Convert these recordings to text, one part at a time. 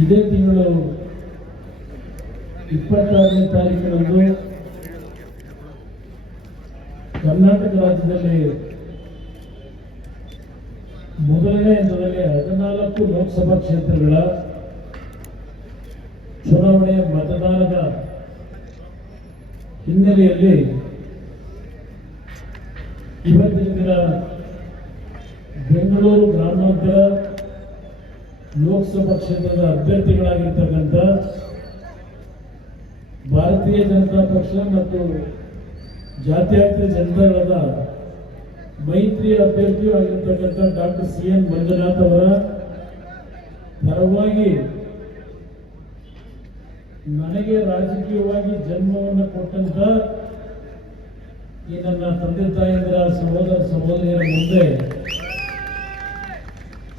ಇದೇ ತಿಂಗಳು 26ನೇ ತಾರೀಕಿನಂದು ಕರ್ನಾಟಕ ರಾಜ್ಯದಲ್ಲಿ ಮೊದಲನೇ ಹಂತದಲ್ಲಿ 14 ಲೋಕಸಭಾ ಕ್ಷೇತ್ರಗಳ ಚುನಾವಣೆಯ ಮತದಾನದ ಹಿನ್ನೆಲೆಯಲ್ಲಿ ಇವತ್ತಿನ ದಿನ ಬೆಂಗಳೂರು ಗ್ರಾಮಾಂತರ ಲೋಕಸಭಾ ಕ್ಷೇತ್ರದ ಅಭ್ಯರ್ಥಿಗಳಾಗಿರ್ತಕ್ಕಂಥ ಭಾರತೀಯ ಜನತಾ ಪಕ್ಷ ಮತ್ತು ಜಾತ್ಯತೀತ ಜನತಾದಳದ ಮೈತ್ರಿ ಅಭ್ಯರ್ಥಿ ಆಗಿರ್ತಕ್ಕಂಥ ಡಾಕ್ಟರ್ CN ಮಂಜುನಾಥ್ ಅವರ ಪರವಾಗಿ ನನಗೆ ರಾಜಕೀಯವಾಗಿ ಜನ್ಮವನ್ನು ಕೊಟ್ಟಂತ ಈ ನನ್ನ ತಂದೆ ತಾಯಿಯರ ಸಹೋದರ ಸಹೋದರಿಯರ ಮುಂದೆ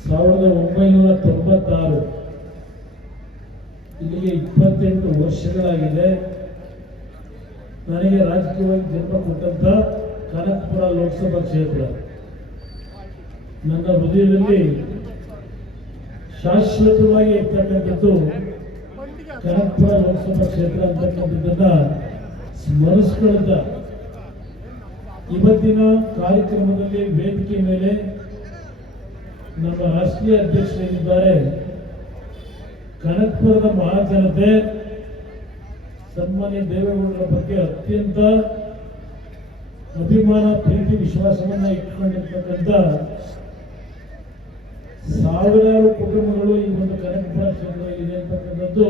1996 ಇಲ್ಲಿಗೆ 28 ವರ್ಷಗಳಾಗಿದೆ. ನನಗೆ ರಾಜಕೀಯವಾಗಿ ಜನ್ಮ ಕೊಟ್ಟಂತ ಕನಕಪುರ ಲೋಕಸಭಾ ಕ್ಷೇತ್ರ ನನ್ನ ಹೃದಯದಲ್ಲಿ ಶಾಶ್ವತವಾಗಿ ಇರ್ತಕ್ಕಂಥದ್ದು ಕನಕಪುರ ಲೋಕಸಭಾ ಕ್ಷೇತ್ರ ಅಂತಕ್ಕಂಥದ್ದನ್ನ ಸ್ಮರಿಸಿಕೊಳ್ಳುತ್ತ ಇವತ್ತಿನ ಕಾರ್ಯಕ್ರಮದಲ್ಲಿ ವೇದಿಕೆ ಮೇಲೆ ನಮ್ಮ ರಾಷ್ಟ್ರೀಯ ಅಧ್ಯಕ್ಷರಿದ್ದಾರೆ. ಕನಕಪುರದ ಮಹಾಜನತೆ ಸನ್ಮಾನ್ಯ ದೇವೇಗೌಡರ ಬಗ್ಗೆ ಅತ್ಯಂತ ಅಭಿಮಾನ ಪ್ರೀತಿ ವಿಶ್ವಾಸವನ್ನ ಇಟ್ಕೊಂಡಿರ್ತಕ್ಕಂಥ ಸಾವಿರಾರು ಕುಟುಂಬಗಳು ಈ ಒಂದು ಕನಕಪುರ ಕ್ಷೇತ್ರದಲ್ಲಿ ಇದೆ ಅಂತಕ್ಕಂಥದ್ದು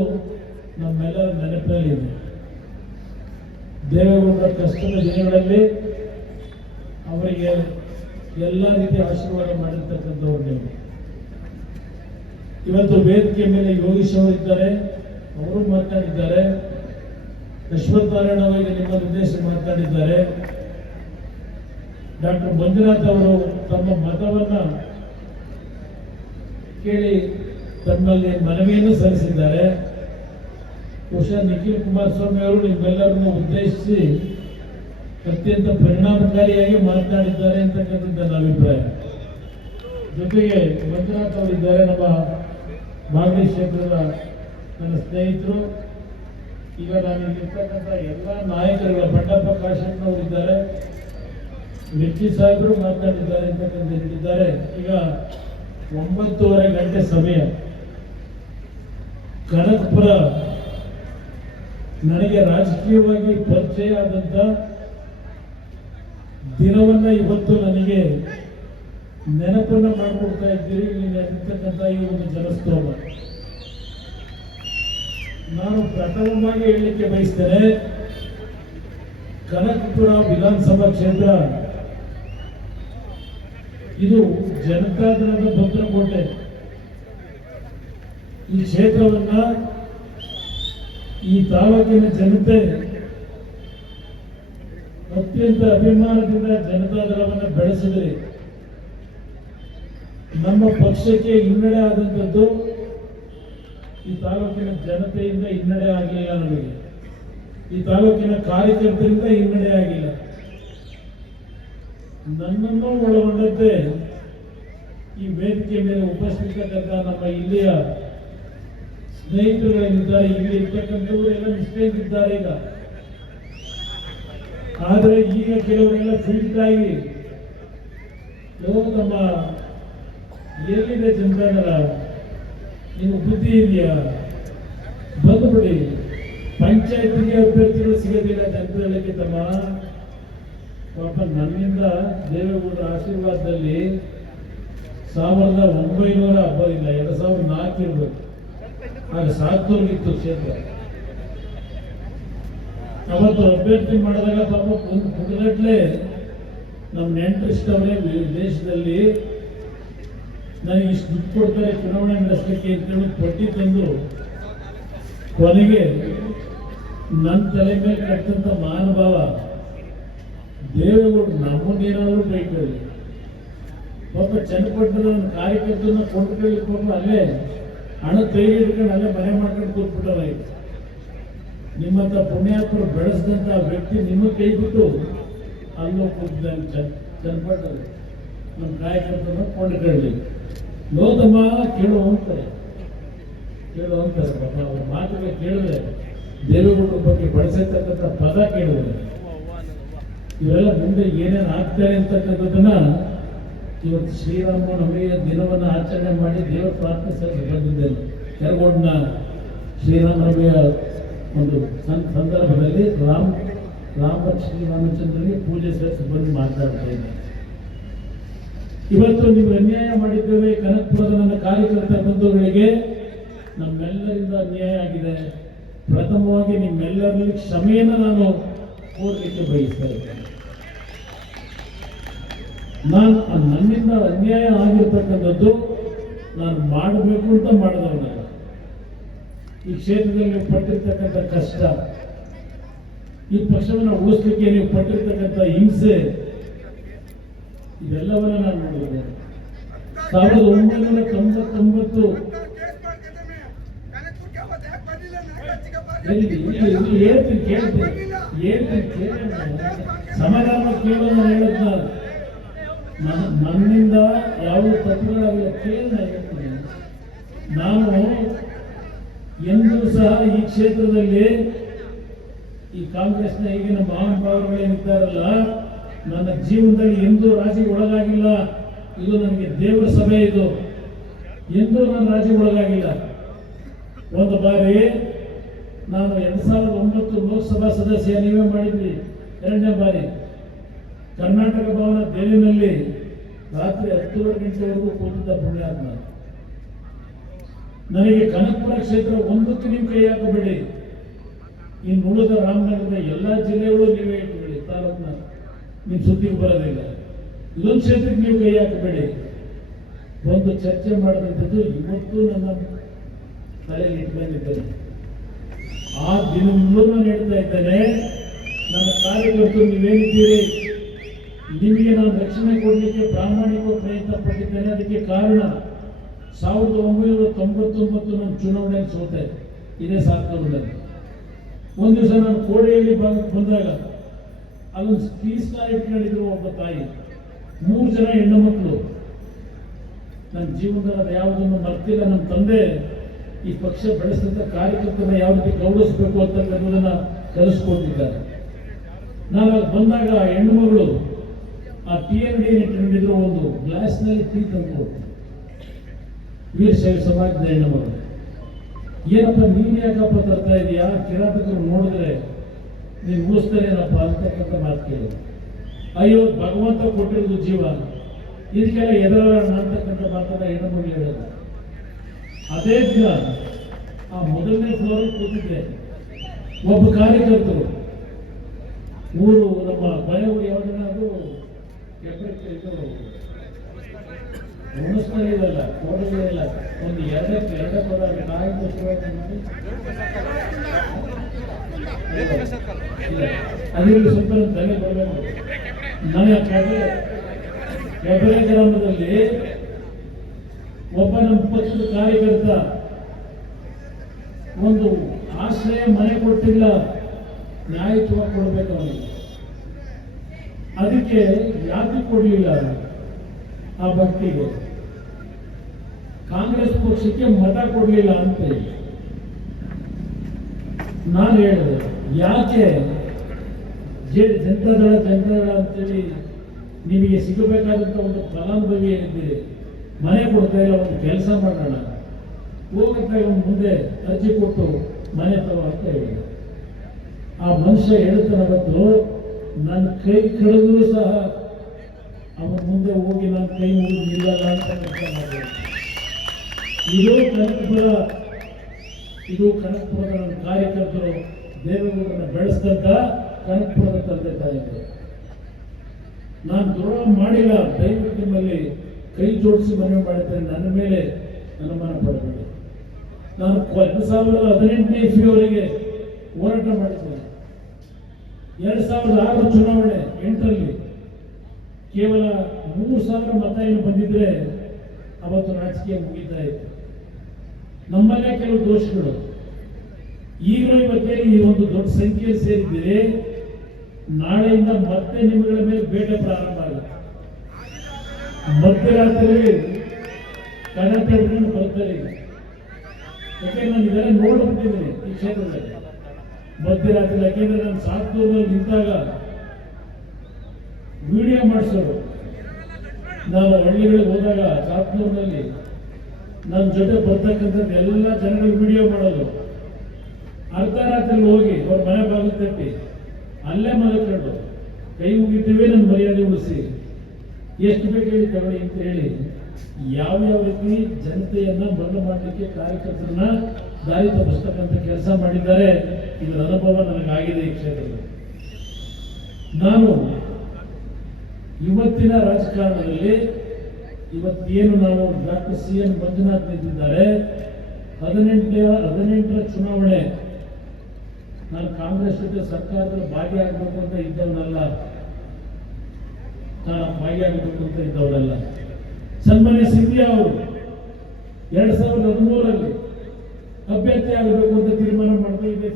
ನಮ್ಮೆಲ್ಲರ ನೆನಪಿನಲ್ಲಿದೆ. ದೇವೇಗೌಡರ ಕಷ್ಟದ ದಿನಗಳಲ್ಲಿ ಅವರಿಗೆ ಎಲ್ಲ ರೀತಿಯ ಆಶೀರ್ವಾದ ಮಾಡಿರ್ತಕ್ಕಂಥವ್ರು ನೀವು. ಇವತ್ತು ವೇದಿಕೆ ಮೇಲೆ ಯೋಗೀಶ್ ಅವರಿದ್ದಾರೆ, ಅವರು ಮಾತನಾಡಿದ್ದಾರೆ. ಯಶವಂತನಾರಾಯಣ ಅವರಿಗೆ ನಿಮ್ಮ ಉದ್ದೇಶ ಮಾತನಾಡಿದ್ದಾರೆ. ಡಾಕ್ಟರ್ ಮಂಜುನಾಥ್ ಅವರು ತಮ್ಮ ಮತವನ್ನ ಕೇಳಿ ತಮ್ಮಲ್ಲಿ ಮನವಿಯನ್ನು ಸಲ್ಲಿಸಿದ್ದಾರೆ. ಬಹುಶಃ ನಿಖಿಲ್ ಕುಮಾರಸ್ವಾಮಿ ಅವರು ನಿಮ್ಮೆಲ್ಲರನ್ನು ಉದ್ದೇಶಿಸಿ ಅತ್ಯಂತ ಪರಿಣಾಮಕಾರಿಯಾಗಿ ಮಾತನಾಡಿದ್ದಾರೆ ಅಂತಕ್ಕಂಥದ್ದು ನನ್ನ ಅಭಿಪ್ರಾಯ. ಜೊತೆಗೆ ಮಂಜುನಾಥ್ ಅವರಿದ್ದಾರೆ, ನಮ್ಮ ಮಾಗಡಿ ಕ್ಷೇತ್ರದ ನನ್ನ ಸ್ನೇಹಿತರು. ಈಗ ನಾನು ಇಲ್ಲಿರ್ತಕ್ಕಂಥ ಎಲ್ಲ ನಾಯಕರುಗಳ ಬಂಡಪ್ಪ ಕಾಶಪ್ಪನವರಿದ್ದಾರೆ, ಮಿರ್ಚಿ ಸಾಹೇಬರು ಮಾತನಾಡಿದ್ದಾರೆ ಅಂತಕ್ಕಂಥ ಹೇಳಿದ್ದಾರೆ. ಈಗ 9:30 ಗಂಟೆ ಸಮಯ. ಕನಕಪುರ ನನಗೆ ರಾಜಕೀಯವಾಗಿ ಪರಿಚಯ ಆದಂತ ದಿನವನ್ನ ಇವತ್ತು ನನಗೆ ನೆನಪನ್ನ ಮಾಡಿಕೊಡ್ತಾ ಇದ್ದೀರಿ. ಇಲ್ಲಿ ನಡೆದಿರ್ತಕ್ಕಂಥ ಈ ಒಂದು ಜನಸ್ತೋಮ ನಾನು ಪ್ರಥಮವಾಗಿ ಹೇಳಲಿಕ್ಕೆ ಬಯಸ್ತೇನೆ. ಕನಕಪುರ ವಿಧಾನಸಭಾ ಕ್ಷೇತ್ರ ಇದು ಜನತಾದಳದ ಭದ್ರಕೋಟೆ. ಈ ಕ್ಷೇತ್ರವನ್ನ ಈ ತಾಲೂಕಿನ ಜನತೆ ಅತ್ಯಂತ ಅಭಿಮಾನದಿಂದ ಜನತಾದಳವನ್ನು ಬೆಳೆಸಿದ್ರಿ. ನಮ್ಮ ಪಕ್ಷಕ್ಕೆ ಹಿನ್ನಡೆ ಆದಂಥದ್ದು ಈ ತಾಲೂಕಿನ ಜನತೆಯಿಂದ ಹಿನ್ನಡೆ ಆಗಲಿಲ್ಲ. ನಮಗೆ ಈ ತಾಲೂಕಿನ ಕಾರ್ಯಕರ್ತರಿಂದ ಹಿನ್ನಡೆ ಆಗಿಲ್ಲ. ನನ್ನನ್ನು ಒಳಗೊಂಡಂತೆ ಈ ವೇದಿಕೆ ಮೇಲೆ ಉಪಸ್ಥಿತಕ್ಕಂಥ ನಮ್ಮ ಇಲ್ಲಿಯ ಸ್ನೇಹಿತರುಗಳಿದ್ದಾರೆ, ಇಲ್ಲಿ ಇರ್ತಕ್ಕಂಥವರು ಎಲ್ಲ ನಿಷ್ಠೆಯಿಂದಿದ್ದಾರೆ. ಈಗ ಆದರೆ ಈಗ ಕೆಲವರೆಲ್ಲ ಫಿಲ್ಟ್ ಆಗಿ ನಮ್ಮ ಎಲ್ಲಿದೆ ಜನತಾದಳ, ನಿಮ್ಗೆ ಬುದ್ಧಿ ಇದೆಯಾ, ಬಂದುಬಿಡಿ, ಪಂಚಾಯತಿಗೆ ಅಭ್ಯರ್ಥಿಗಳು ಸಿಗೋದಿಲ್ಲ ಜನತಾದಳಕ್ಕೆ ತಮ್ಮ. ಪಾಪ ನನ್ನಿಂದ ದೇವೇಗೌಡರ ಆಶೀರ್ವಾದದಲ್ಲಿ 1900 ಇಲ್ಲ 2004 ಇರ್ಬೇಕು, ಆಗ ಸಾಕ್ತೋರ್ಗಿತ್ತು ಕ್ಷೇತ್ರ. ಅವತ್ತು ಅಭ್ಯರ್ಥಿ ಮಾಡಿದಾಗ ಪಾಪ ಒಂದು ಪುಟಗಟ್ಟಲೆ ನಮ್ಮ ನೆಂಟರಿಷ್ಟವರೇ ದೇಶದಲ್ಲಿ ನನಗೆ ಇಷ್ಟು ದುಡ್ಡು ಕೊಡ್ತಾರೆ ಚುನಾವಣೆ ನಡೆಸಲಿಕ್ಕೆ ಅಂತೇಳಿ ಪಟ್ಟಿ ತಂದು ಕೊನೆಗೆ ನನ್ನ ತಲೆ ಮೇಲೆ ಕಟ್ಟಂತ ಮಹಾನುಭಾವ ದೇವೇಗೌಡ ನಮ್ಮನ್ನೇನಾದರೂ ಬೈಕೊಳ್ಳಿ. ಪಾಪ ಚನ್ನಪಟ್ಟಣದ ಕಾರ್ಯಕರ್ತರನ್ನ ಕೊಂಡ್ಕೊಳ್ಳಿ, ಪಾಪ ಅಲ್ಲೇ ಹಣ ಕೈಗೆ ಹಿಡ್ಕೊಂಡು ಅಲ್ಲೇ ಮನೆ ಮಾಡ್ಕೊಂಡು ಕೂತ್ಬಿಟ್ಟವಾಯ್ತು. ನಿಮ್ಮಂತ ಪುಣ್ಯಾತ್ಮರು ಬೆಳೆಸಿದಂತ ವ್ಯಕ್ತಿ ನಿಮ್ಮ ಕೈ ಬಿಟ್ಟು ಅಲ್ಲೋ ಕೂತಿದ್ದಾನೆ ಚನ್ನಪಟ್ಟಣ. ನಮ್ಮ ಕಾರ್ಯಕರ್ತರನ್ನ ಕೊಂಡ್ಕೊಳ್ಳಿ. ಲೋತಮ್ಮ ಕೇಳು ಅಂತಾರೆ, ಕೇಳುವಂತಾರೆ ಪಾಪ ಅವ್ರ ಮಾತುಗಳು ಕೇಳಿದ್ರೆ ದೇವೇಗೌಡರ ಬಗ್ಗೆ ಬಳಸಿರ್ತಕ್ಕಂಥ ಪದ ಕೇಳಿದ್ರೆ ಇವೆಲ್ಲ ಮುಂದೆ ಏನೇನು ಆಗ್ತಾರೆ ಅಂತಕ್ಕಂಥದ್ದನ್ನ ಇವತ್ತು ಶ್ರೀರಾಮನವಮಿಯ ದಿನವನ್ನು ಆಚರಣೆ ಮಾಡಿ ದೇವರ ಪ್ರಾರ್ಥಿಸಲು ಬಂದಿದ್ದೇನೆ. ಕೆರಗೋಡಿನ ಶ್ರೀರಾಮನವಮಿಯ ಒಂದು ಸಂದರ್ಭದಲ್ಲಿ ಶ್ರೀರಾಮಚಂದ್ರನಿಗೆ ಪೂಜೆ ಸಲ್ಲಿಸಿ ಬಂದು ಮಾತಾಡ್ತಾ ಇದ್ದೇನೆ. ಇವತ್ತು ನೀವು ಅನ್ಯಾಯ ಮಾಡಿದ್ದೇವೆ ಕನಕಪುರದ ನನ್ನ ಕಾರ್ಯಕರ್ತ ಬಂಧುಗಳಿಗೆ, ನಮ್ಮೆಲ್ಲರಿಂದ ಅನ್ಯಾಯ ಆಗಿದೆ. ಪ್ರಥಮವಾಗಿ ನಿಮ್ಮೆಲ್ಲರಲ್ಲಿ ಕ್ಷಮೆಯನ್ನು ನಾನು ಕೋರಲಿಕ್ಕೆ ಬಯಸ್ತಾ ಇದ್ದೇನೆ. ನನ್ನಿಂದ ಅನ್ಯಾಯ ಆಗಿರ್ತಕ್ಕಂಥದ್ದು ನಾನು ಮಾಡಬೇಕು ಅಂತ ಮಾಡಿದವನಲ್ಲ. ಈ ಕ್ಷೇತ್ರದಲ್ಲಿ ನೀವು ಪಟ್ಟಿರ್ತಕ್ಕಂಥ ಕಷ್ಟ, ಈ ಪಕ್ಷವನ್ನು ಉಳಿಸ್ಲಿಕ್ಕೆ ನೀವು ಪಟ್ಟಿರ್ತಕ್ಕಂಥ ಹಿಂಸೆ, ಇದೆಲ್ಲವನ್ನ ನಾನು ನೋಡಿದ್ದೇನೆ. 1999 ಸಮಾಧಾನ ಕೇಳೋಣ ಹೇಳದ್ ನನ್ನಿಂದ ಯಾವ ತಪ್ಪುಗಳಾಗಿಲ್ಲ ಕೇಳೋಣ ಹೇಳ್ತೀನಿ. ನಾನು ಎಂದೂ ಸಹ ಈ ಕ್ಷೇತ್ರದಲ್ಲಿ ಈ ಕಾಂಗ್ರೆಸ್ನ ಈಗಿನ ಮಹಾನುಭಾವಗಳೇನಿದ್ದಾರಲ್ಲ, ನನ್ನ ಜೀವನದಲ್ಲಿ ಎಂದೂ ರಾಜಿಗೆ ಒಳಗಾಗಿಲ್ಲ. ಇದು ನನಗೆ ದೇವರ ಸಭೆ, ಇದು ಎಂದೂ ನಾನು ರಾಜಿಗೆ ಒಳಗಾಗಿಲ್ಲ. ಒಂದು ಬಾರಿ ನಾನು 2009 ಲೋಕಸಭಾ ಸದಸ್ಯ, ನೀವೇ ಮಾಡಿದ್ರಿ. 2ನೇ ಬಾರಿ ಕರ್ನಾಟಕ ಭವನ ದೆಹಲಿನಲ್ಲಿ ರಾತ್ರಿ 10 ಗಂಟೆವರೆಗೂ ಕೂತಿದ್ದ ಪುಣ್ಯಾತ್ಮ. ನನಗೆ ಕನಕಪುರ ಕ್ಷೇತ್ರ ಒಂದಕ್ಕೆ ನೀವು ಕೈ ಹಾಕಬೇಡಿ, ಇನ್ನು ಉಳಿದ ರಾಮನಗರದ ಎಲ್ಲ ಜಿಲ್ಲೆಗಳು ನೀವೇ ಇಟ್ಟುಕೊಳ್ಳಿ, ತಾಲೂಕಿನ ನಿಮ್ಮ ಸುದ್ದಿಗೆ ಬರೋದಿಲ್ಲ. ಇದೊಂದು ಕ್ಷೇತ್ರಕ್ಕೆ ನೀವು ಕೈ ಹಾಕಬೇಡಿ. ಒಂದು ಚರ್ಚೆ ಮಾಡಿದಂಥದ್ದು ಇವತ್ತು ನನ್ನ ತಲೆಯಲ್ಲಿ ಇಟ್ಕೊಂಡಿದ್ದೇನೆ. ಆ ದಿನದಲ್ಲೂ ನಾನು ಹೇಳ್ತಾ ಇದ್ದೇನೆ, ನನ್ನ ಕಾರ್ಯಕರ್ತರು ನೀವೇನಿದ್ದೀರಿ, ನಿಮಗೆ ನಾನು ರಕ್ಷಣೆ ಕೊಡಲಿಕ್ಕೆ ಪ್ರಾಮಾಣಿಕ ಪ್ರಯತ್ನ ಪಟ್ಟಿದ್ದೇನೆ. ಅದಕ್ಕೆ ಕಾರಣ 1999 ನಾನು ಚುನಾವಣೆಯಲ್ಲಿ ಸೋತೆ, ಇದೇ ಸಾತ್ನೂರಿನಲ್ಲಿ. ಒಂದು ದಿವಸ ನಾನು ಕೋಡಿಹಳ್ಳಿ ಭಾಗಕ್ಕೆ ಬಂದಾಗ ಅಲ್ಲೊಂದು ಪೀಸ್ ಕಾರ್ ಇಟ್ಕೊಂಡಿದ್ರು ಒಬ್ಬ ತಾಯಿ, 3 ಜನ ಹೆಣ್ಣು ಮಕ್ಕಳು. ನನ್ನ ಜೀವನದಲ್ಲಿ ಅದು ಯಾವುದನ್ನು ಮರ್ತಿಲ್ಲ. ನಮ್ಮ ತಂದೆ ಈ ಪಕ್ಷ ಬೆಳೆಸಿದ ಕಾರ್ಯಕರ್ತರನ್ನ ಯಾವ ರೀತಿ ಗೌರವಿಸಬೇಕು ಅಂತಕ್ಕಂಥದನ್ನ ಕಲಿಸ್ಕೊಟ್ಟಿದ್ದಾರೆ. ನಾನು ಬಂದಾಗ ಹೆಣ್ಣು ಮಗಳು ಆ TND ಇಟ್ಕೊಂಡಿದ್ರು, ಒಂದು ಗ್ಲಾಸ್ನಲ್ಲಿ ಟೀ ತಂದು ವೀರಶೈವ ಸಮಾಜದ ಹೆಣ್ಣು ಮಗಳು. ಏನಪ್ಪ ನೀನು ಯಾಕಪ್ಪ ತರ್ತಾ ಇದೀಯಾ, ಕಿರಾತಕರು ನೋಡಿದ್ರೆ ನೀನು ಉಳಿಸ್ತಾರೇನಪ್ಪ ಅಂತಕ್ಕಂಥ ಮಾತು ಕೇಳಿ. ಅಯ್ಯೋ ಭಗವಂತ ಕೊಟ್ಟಿರೋದು ಜೀವ, ಇದಕ್ಕೆಲ್ಲ ಎದುರಾಗೋಣ ಅಂತಕ್ಕಂಥ ಮಾತನ್ನ ಹೆಣ್ಣು ಮಗಳು ಹೇಳೋದು. ಅದೇ ದಿನ ಆ ಮೊದಲನೇ ಫ್ಲೋರ್ ಕೂತಿದ್ದೆ. ಒಬ್ಬ ಕಾರ್ಯಕರ್ತರು ಊರು ನಮ್ಮ ಬಯವರು ಯಾವ್ದನ್ನ ಅದು ಉಣಿಸ್ತಾರಿಲ್ಲ, ಕೋಡಿಲ್ಲ, ಒಂದು ಎರಡೇ ಪದ ಕಾಯ್ದು ಅದರಲ್ಲಿ ಸ್ವಲ್ಪ ತಲೆ ಬರಬೇಕು. ನನ್ನ ಕೆಬರೆ ಗ್ರಾಮದಲ್ಲಿ ಒಬ್ಬ ನಮ್ಮ ಪಕ್ಷದ ಕಾರ್ಯಕರ್ತ ಒಂದು ಆಶ್ರಯ ಮನೆ ಕೊಟ್ಟಿಲ್ಲ, ನ್ಯಾಯಯುತವಾಗಿ ಕೊಡಬೇಕು ಅವನಿಗೆ. ಅದಕ್ಕೆ ಯಾಕೆ ಕೊಡಲಿಲ್ಲ ಆ ಭಕ್ತಿಗೆ, ಕಾಂಗ್ರೆಸ್ ಪಕ್ಷಕ್ಕೆ ಮತ ಕೊಡಲಿಲ್ಲ ಅಂತ ನಾನು ಹೇಳಿದೆ. ಯಾಕೆ ಜನತಾದಳ ಅಂತೇಳಿ ನಿಮಗೆ ಸಿಗಬೇಕಾದಂತ ಒಂದು ಫಲಾನುಭವಿ ಏನಿದ್ದೀರಿ, ಮನೆ ಕೊಡ್ತಾ ಇಲ್ಲ, ಒಂದು ಕೆಲಸ ಮಾಡೋಣ, ಹೋಗುತ್ತೆ ಒಂದು ಮುಂದೆ ಅರ್ಜಿ ಕೊಟ್ಟು ಮನೆ ತಗೋ ಅಂತ ಹೇಳಿದೆ. ಆ ಮನುಷ್ಯ ಹೇಳ್ತಾನೆ, ಅವತ್ತು ನನ್ನ ಕೈ ಕಳೆದರೂ ಸಹ ಅವನ ಮುಂದೆ ಹೋಗಿ ನನ್ನ ಕೈ ಮುಗಿದು ನಿಲ್ಲಲ್ಲ ಅಂತ ಕೆಲಸ ಮಾಡಿದೆ. ಇದು ಕನಕಪುರದ ನನ್ನ ಕಾರ್ಯಕರ್ತರು ದೇವೇಗೌಡರನ್ನ ಬೆಳೆಸಿದಂತ ಕನಕಪುರದ ತಂದೆ ತಾಯಿಗಳು. ನಾನು ದ್ರೋಹ ಮಾಡಿಲ್ಲ, ದಯವಿಟ್ಟು ನಿಮ್ಮಲ್ಲಿ ಕೈ ಜೋಡಿಸಿ ಮನವಿ ಮಾಡಿದ್ದೇನೆ, ನನ್ನ ಮೇಲೆ ಅನುಮಾನ ಪಡಬೇಡಿ. ನಾನು 2018ನೇ ಇಸ್ವಿಯವರೆಗೆ ಹೋರಾಟ ಮಾಡಿದ್ದೇನೆ. 2006 ಚುನಾವಣೆ 8ರಲ್ಲಿ ಕೇವಲ 3,000 ಮತ ಏನು ಬಂದಿದ್ರೆ ಅವತ್ತು ರಾಜಕೀಯ ಮುಗಿತಾ ಇತ್ತು. ನಮ್ಮಲ್ಲೇ ಕೆಲವು ದೋಷಗಳು. ಈಗಲೂ ಇವತ್ತೇ ಈ ಒಂದು ದೊಡ್ಡ ಸಂಖ್ಯೆಯಲ್ಲಿ ಸೇರಿದ್ದೀರಿ. ನಾಳೆಯಿಂದ ಮತ್ತೆ ನಿಮ್ಮಗಳ ಮೇಲೆ ಬೇಟೆ ಪ್ರಾರಂಭ ಆಗುತ್ತೆ. ಮಧ್ಯರಾತ್ರಿ ಕನ್ನಡ ಬರ್ತಾರೆ. ಯಾಕೆಂದ್ರೆ ನಾನು ಇದೆಲ್ಲ ನೋಡ್ಬಿಟ್ಟಿದ್ದೀನಿ ಈ ಕ್ಷೇತ್ರದಲ್ಲಿ ಮಧ್ಯರಾತ್ರಿ. ಯಾಕೆಂದ್ರೆ ನಾನು ಸಾತ್ನೂರಲ್ಲಿ ನಿಂತಾಗ ವಿಡಿಯೋ ಮಾಡಿಸೋರು. ನಾನು ಹಳ್ಳಿಗಳಿಗೆ ಹೋದಾಗ ಸಾತ್ನೂರಿನಲ್ಲಿ ನನ್ನ ಜೊತೆ ಬರ್ತಕ್ಕಂಥದ್ದು ಎಲ್ಲ ಜನಗಳಿಗೆ ವಿಡಿಯೋ ಮಾಡೋದು. ಅರ್ಧ ರಾತ್ರಿ ಹೋಗಿ ಅವ್ರ ಮನೆ ಬಾಗಿಲು ತಟ್ಟಿ ಅಲ್ಲೇ ಮಲ್ಕೊಂಡು ಕೈ ಮುಗಿತೀವಿ, ನನ್ನ ಮರ್ಯಾದೆ ಉಳಿಸಿ, ಎಷ್ಟು ಬೇಕು ಹೇಳಿ ತಗೊಳ್ಳಿ ಅಂತ ಹೇಳಿ ಯಾವ್ಯಾವ ರೀತಿ ಜನತೆಯನ್ನ ಮರಳು ಮಾಡಲಿಕ್ಕೆ ಕಾರ್ಯಕರ್ತರನ್ನ ದಾರಿ ತಪ್ಪಿಸ್ತಕ್ಕಂಥ ಕೆಲಸ ಮಾಡಿದ್ದಾರೆ. ಇದರ ಅನುಭವ ನನಗಾಗಿದೆ ಈ ಕ್ಷೇತ್ರದಲ್ಲಿ. ನಾನು ಇವತ್ತಿನ ರಾಜಕಾರಣದಲ್ಲಿ ಇವತ್ತೇನು ನಾವು ಡಾಕ್ಟರ್ CN ಮಂಜುನಾಥ್ ನಿಂತಿದ್ದಾರೆ, 18ರ ಚುನಾವಣೆ ನಾನು ಕಾಂಗ್ರೆಸ್ ಜೊತೆ ಸರ್ಕಾರದಲ್ಲಿ ಭಾಗಿಯಾಗಬೇಕು ಅಂತ ಇದ್ದವನಲ್ಲ, ನಾನು ಭಾಗಿಯಾಗಬೇಕು ಅಂತ ಇದ್ದವನಲ್ಲ. ಸನ್ಮಾನ್ಯ ಸಿಂಧಿಯಾ ಅವರು 2013ರಲ್ಲಿ ಅಭ್ಯರ್ಥಿ ಆಗಬೇಕು ಅಂತ ತೀರ್ಮಾನ ಮಾಡ್ತಾ ಇದೆ.